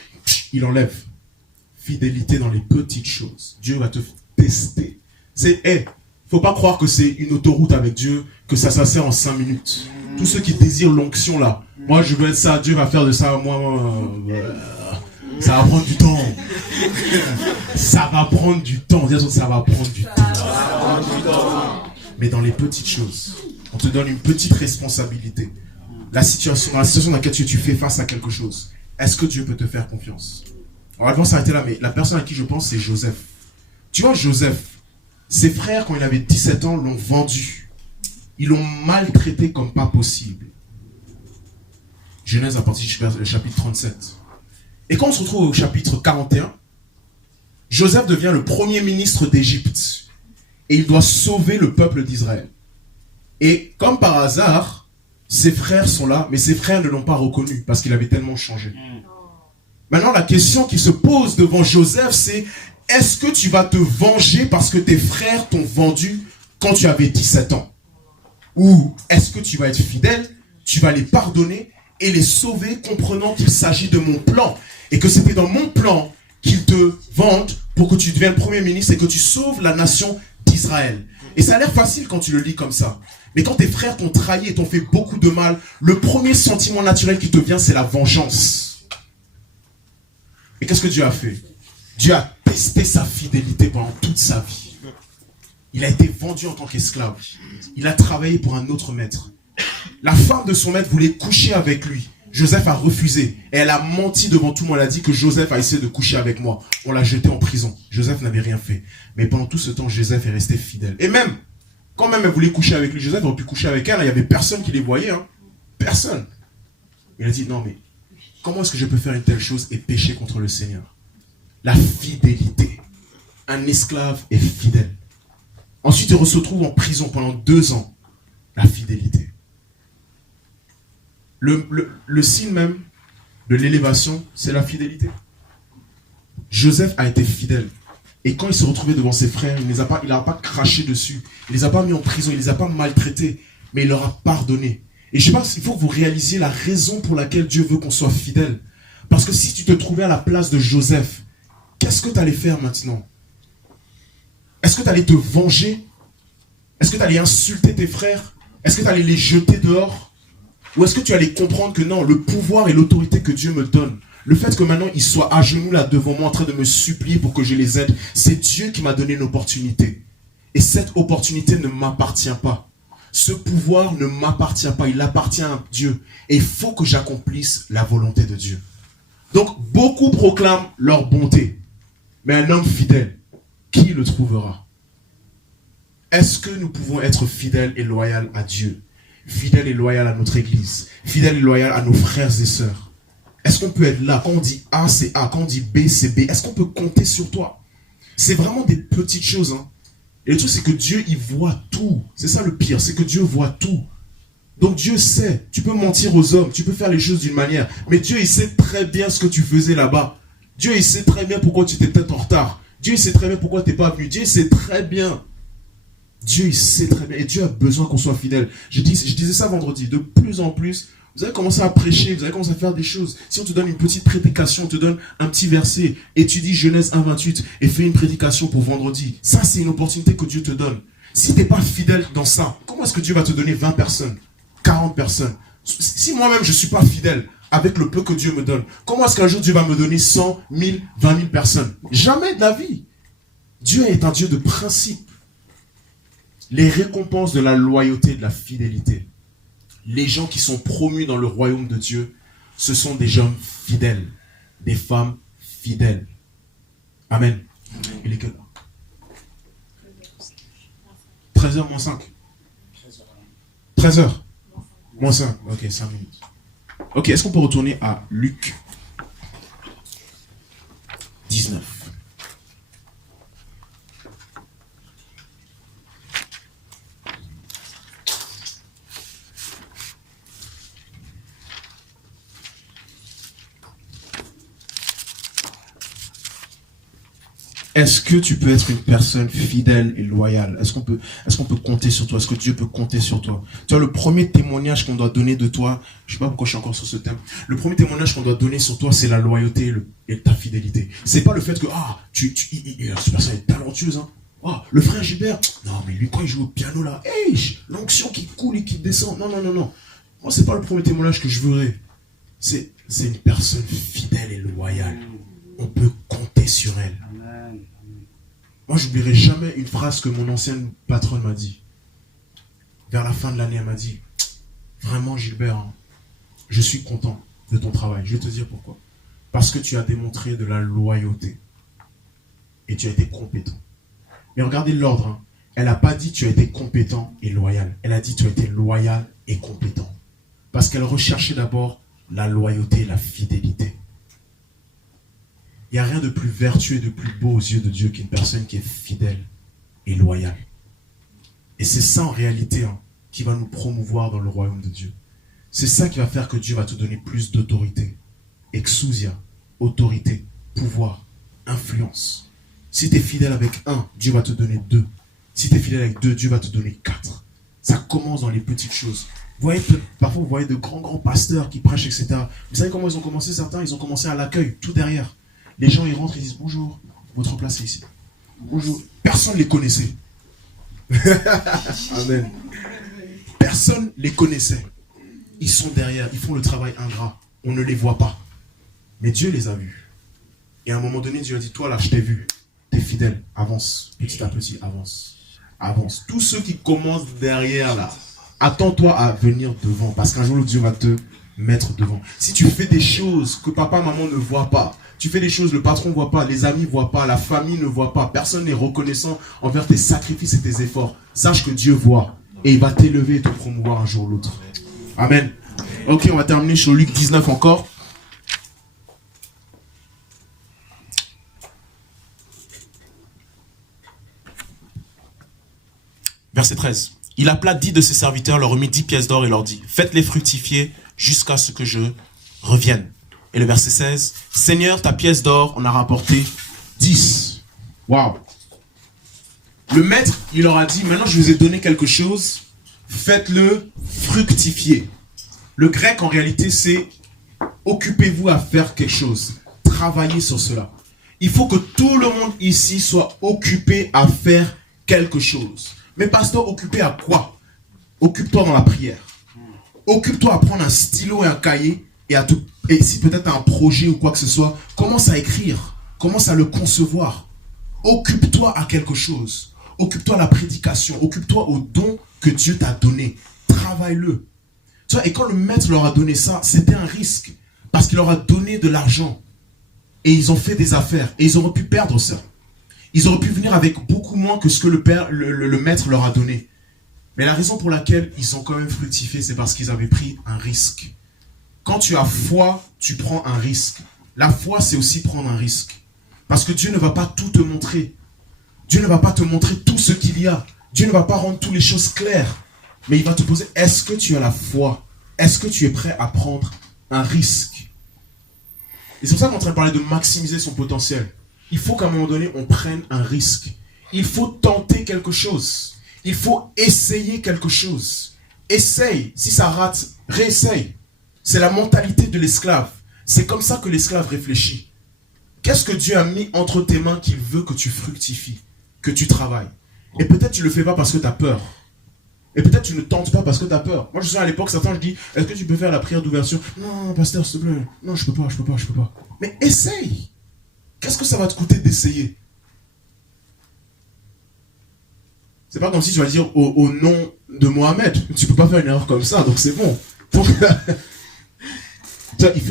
Il enlève. Fidélité dans les petites choses. Dieu va te tester. Faut pas croire que c'est une autoroute avec Dieu, que ça sert en 5 minutes. Tous ceux qui désirent l'onction là, moi je veux être ça, Dieu va faire de ça, ça va prendre du temps. Ça va prendre du temps. Ça va prendre du temps. Mais dans les petites choses, on te donne une petite responsabilité. Dans la situation dans laquelle tu fais face à quelque chose, est-ce que Dieu peut te faire confiance? On va s'arrêter là, mais la personne à qui je pense, c'est Joseph. Tu vois, Joseph, ses frères, quand il avait 17 ans, l'ont vendu. Ils l'ont maltraité comme pas possible. Genèse à partir du chapitre 37. Et quand on se retrouve au chapitre 41, Joseph devient le premier ministre d'Égypte. Et il doit sauver le peuple d'Israël. Et comme par hasard, ses frères sont là, mais ses frères ne l'ont pas reconnu parce qu'il avait tellement changé. Maintenant, la question qui se pose devant Joseph, c'est est-ce que tu vas te venger parce que tes frères t'ont vendu quand tu avais 17 ans? Ou est-ce que tu vas être fidèle, tu vas les pardonner et les sauver, comprenant qu'il s'agit de mon plan et que c'était dans mon plan qu'ils te vendent pour que tu deviennes premier ministre et que tu sauves la nation d'Israël. Et ça a l'air facile quand tu le lis comme ça. Mais quand tes frères t'ont trahi et t'ont fait beaucoup de mal, le premier sentiment naturel qui te vient, c'est la vengeance. Et qu'est-ce que Dieu a fait? Dieu a testé sa fidélité pendant toute sa vie. Il a été vendu en tant qu'esclave. Il a travaillé pour un autre maître. La femme de son maître voulait coucher avec lui. Joseph a refusé. Et elle a menti devant tout le monde. Elle a dit que Joseph a essayé de coucher avec moi. On l'a jeté en prison. Joseph n'avait rien fait. Mais pendant tout ce temps, Joseph est resté fidèle. Et même, quand même elle voulait coucher avec lui, Joseph aurait pu coucher avec elle. Il n'y avait personne qui les voyait. Hein. Personne. Il a dit, non mais, comment est-ce que je peux faire une telle chose et pécher contre le Seigneur? La fidélité. Un esclave est fidèle. Ensuite, il se retrouve en prison pendant 2 ans. La fidélité. Le signe même de l'élévation, c'est la fidélité. Joseph a été fidèle. Et quand il se retrouvait devant ses frères, il n'a pas craché dessus. Il ne les a pas mis en prison, il ne les a pas maltraités. Mais il leur a pardonné. Et je pense qu'il faut que vous réalisiez la raison pour laquelle Dieu veut qu'on soit fidèle. Parce que si tu te trouvais à la place de Joseph, qu'est-ce que tu allais faire maintenant? Est-ce que tu allais te venger? Est-ce que tu allais insulter tes frères? Est-ce que tu allais les jeter dehors? Ou est-ce que tu allais comprendre que non, le pouvoir et l'autorité que Dieu me donne, le fait que maintenant ils soient à genoux là devant moi en train de me supplier pour que je les aide, c'est Dieu qui m'a donné une opportunité. Et cette opportunité ne m'appartient pas. Ce pouvoir ne m'appartient pas, il appartient à Dieu. Et il faut que j'accomplisse la volonté de Dieu. Donc beaucoup proclament leur bonté. Mais un homme fidèle, qui le trouvera? Est-ce que nous pouvons être fidèles et loyaux à Dieu? Fidèles et loyaux à notre église? Fidèles et loyaux à nos frères et sœurs? Est-ce qu'on peut être là? Quand on dit A, c'est A. Quand on dit B, c'est B. Est-ce qu'on peut compter sur toi? C'est vraiment des petites choses. Hein? Et le truc, c'est que Dieu, il voit tout. C'est ça le pire, c'est que Dieu voit tout. Donc Dieu sait. Tu peux mentir aux hommes, tu peux faire les choses d'une manière. Mais Dieu, il sait très bien ce que tu faisais là-bas. Dieu, il sait très bien pourquoi tu étais peut-être en retard. Dieu, il sait très bien pourquoi tu n'es pas venu. Dieu, il sait très bien. Dieu, il sait très bien. Et Dieu a besoin qu'on soit fidèle. Je disais ça vendredi. De plus en plus, vous allez commencer à prêcher, vous allez commencer à faire des choses. Si on te donne une petite prédication, on te donne un petit verset, étudie Genèse 1:28 et fais une prédication pour vendredi. Ça, c'est une opportunité que Dieu te donne. Si tu n'es pas fidèle dans ça, comment est-ce que Dieu va te donner 20 personnes, 40 personnes? Si moi-même, je ne suis pas fidèle avec le peu que Dieu me donne, comment est-ce qu'un jour Dieu va me donner 100, 1000, 20 000 personnes? Jamais de la vie. Dieu est un Dieu de principe. Les récompenses de la loyauté et de la fidélité. Les gens qui sont promus dans le royaume de Dieu, ce sont des hommes fidèles, des femmes fidèles. Amen. Il est quelle heure? 13h moins 5. 13h moins 5. Ok, 5 minutes. Ok, est-ce qu'on peut retourner à Luc 19? Est-ce que tu peux être une personne fidèle et loyale? Est-ce qu'on peut compter sur toi? Est-ce que Dieu peut compter sur toi? Tu vois, le premier témoignage qu'on doit donner de toi, je sais pas pourquoi je suis encore sur ce thème, le premier témoignage qu'on doit donner sur toi, c'est la loyauté et ta fidélité. C'est pas le fait que, cette personne est talentueuse, hein. Le frère Gilbert, non, mais lui, quand il joue au piano, là, l'onction qui coule et qui descend. Non. Moi, c'est pas le premier témoignage que je voudrais. C'est une personne fidèle et loyale. On peut compter sur elle. Amen. Moi, je n'oublierai jamais une phrase que mon ancienne patronne m'a dit. Vers la fin de l'année, elle m'a dit, vraiment Gilbert, hein, je suis content de ton travail. Je vais te dire pourquoi. Parce que tu as démontré de la loyauté. Et tu as été compétent. Mais regardez l'ordre. Hein. Elle n'a pas dit tu as été compétent et loyal. Elle a dit tu as été loyal et compétent. Parce qu'elle recherchait d'abord la loyauté et la fidélité. Il n'y a rien de plus vertueux et de plus beau aux yeux de Dieu qu'une personne qui est fidèle et loyale. Et c'est ça en réalité hein, qui va nous promouvoir dans le royaume de Dieu. C'est ça qui va faire que Dieu va te donner plus d'autorité. Exousia, autorité, pouvoir, influence. Si tu es fidèle avec 1, Dieu va te donner 2. Si tu es fidèle avec 2, Dieu va te donner 4. Ça commence dans les petites choses. Vous voyez, parfois vous voyez de grands pasteurs qui prêchent, etc. Vous savez comment ils ont commencé certains? Ils ont commencé à l'accueil, tout derrière. Les gens, ils rentrent, ils disent bonjour, votre place est ici. Bonjour. Personne ne les connaissait. Amen. Personne ne les connaissait. Ils sont derrière, ils font le travail ingrat. On ne les voit pas. Mais Dieu les a vus. Et à un moment donné, Dieu a dit, toi là, je t'ai vu. T'es fidèle, avance. Petit à petit, avance. Avance. Tous ceux qui commencent derrière là, attends-toi à venir devant. Parce qu'un jour, Dieu va te mettre devant. Si tu fais des choses que papa, maman ne voient pas, tu fais des choses que le patron ne voit pas, les amis ne voient pas, la famille ne voit pas, personne n'est reconnaissant envers tes sacrifices et tes efforts. Sache que Dieu voit et il va t'élever et te promouvoir un jour ou l'autre. Amen. Ok, on va terminer sur Luc 19 encore. Verset 13. Il appela 10 de ses serviteurs, leur remit 10 pièces d'or et leur dit, faites-les fructifier jusqu'à ce que je revienne. Et le verset 16, Seigneur, ta pièce d'or, on a rapporté 10. Waouh. Le maître, il leur a dit, maintenant je vous ai donné quelque chose, faites-le fructifier. Le grec, en réalité, c'est occupez-vous à faire quelque chose. Travaillez sur cela. Il faut que tout le monde ici soit occupé à faire quelque chose. Mais pasteur, occupé à quoi? Occupe-toi dans la prière. Occupe-toi à prendre un stylo et un cahier et si peut-être tu as un projet ou quoi que ce soit, commence à écrire. Commence à le concevoir. Occupe-toi à quelque chose. Occupe-toi à la prédication. Occupe-toi au don que Dieu t'a donné. Travaille-le. Tu vois, et quand le maître leur a donné ça, c'était un risque. Parce qu'il leur a donné de l'argent. Et ils ont fait des affaires. Et ils auraient pu perdre ça. Ils auraient pu venir avec beaucoup moins que ce que le maître leur a donné. Mais la raison pour laquelle ils ont quand même fructifié, c'est parce qu'ils avaient pris un risque. Quand tu as foi, tu prends un risque. La foi, c'est aussi prendre un risque. Parce que Dieu ne va pas tout te montrer. Dieu ne va pas te montrer tout ce qu'il y a. Dieu ne va pas rendre toutes les choses claires. Mais il va te poser, est-ce que tu as la foi? Est-ce que tu es prêt à prendre un risque? Et c'est pour ça qu'on est en train de parler de maximiser son potentiel. Il faut qu'à un moment donné, on prenne un risque. Il faut tenter quelque chose. Il faut essayer quelque chose. Essaye. Si ça rate, réessaye. C'est la mentalité de l'esclave. C'est comme ça que l'esclave réfléchit. Qu'est-ce que Dieu a mis entre tes mains qu'il veut que tu fructifies, que tu travailles? Et peut-être tu ne le fais pas parce que tu as peur. Et peut-être tu ne tentes pas parce que tu as peur. Moi je suis à l'époque, certains je dis, est-ce que tu peux faire la prière d'ouverture? Non, pasteur, s'il te plaît. Non, je peux pas. Mais essaye. Qu'est-ce que ça va te coûter d'essayer? C'est pas comme si tu vas dire au nom de Mohamed. Tu peux pas faire une erreur comme ça, donc c'est bon. Donc, il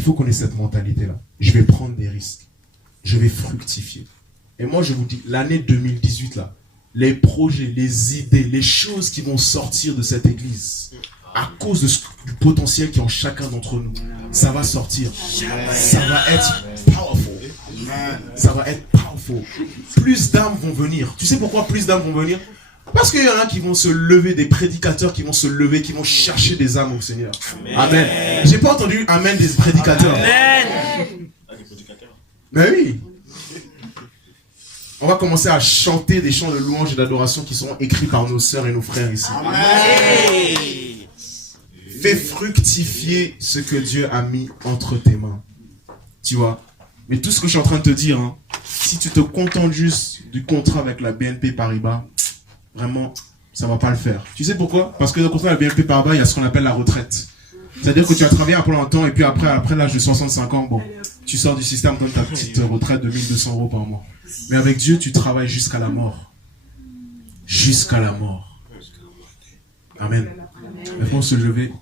faut qu'on ait cette mentalité-là. Je vais prendre des risques. Je vais fructifier. Et moi, je vous dis, l'année 2018, là, les projets, les idées, les choses qui vont sortir de cette église, à cause du potentiel qui est en chacun d'entre nous, ça va sortir. Ça va être powerful. Ça va être powerful. Plus d'âmes vont venir. Tu sais pourquoi plus d'âmes vont venir? Parce qu'il y en a qui vont se lever, des prédicateurs qui vont se lever, qui vont chercher des âmes au Seigneur. Amen. J'ai pas entendu amen des prédicateurs. Amen. Mais oui. On va commencer à chanter des chants de louange et d'adoration qui seront écrits par nos sœurs et nos frères ici. Amen. Fais fructifier ce que Dieu a mis entre tes mains. Tu vois. Mais tout ce que je suis en train de te dire, hein, si tu te contentes juste du contrat avec la BNP Paribas, vraiment, ça va pas le faire. Tu sais pourquoi? Parce que dans le contrat avec la BNP Paribas, il y a ce qu'on appelle la retraite. C'est-à-dire que tu as travaillé un peu longtemps et puis après l'âge de 65 ans, bon, tu sors du système, donne ta petite retraite de 1200 € par mois. Mais avec Dieu, tu travailles jusqu'à la mort. Jusqu'à la mort. Amen. Maintenant, se lever.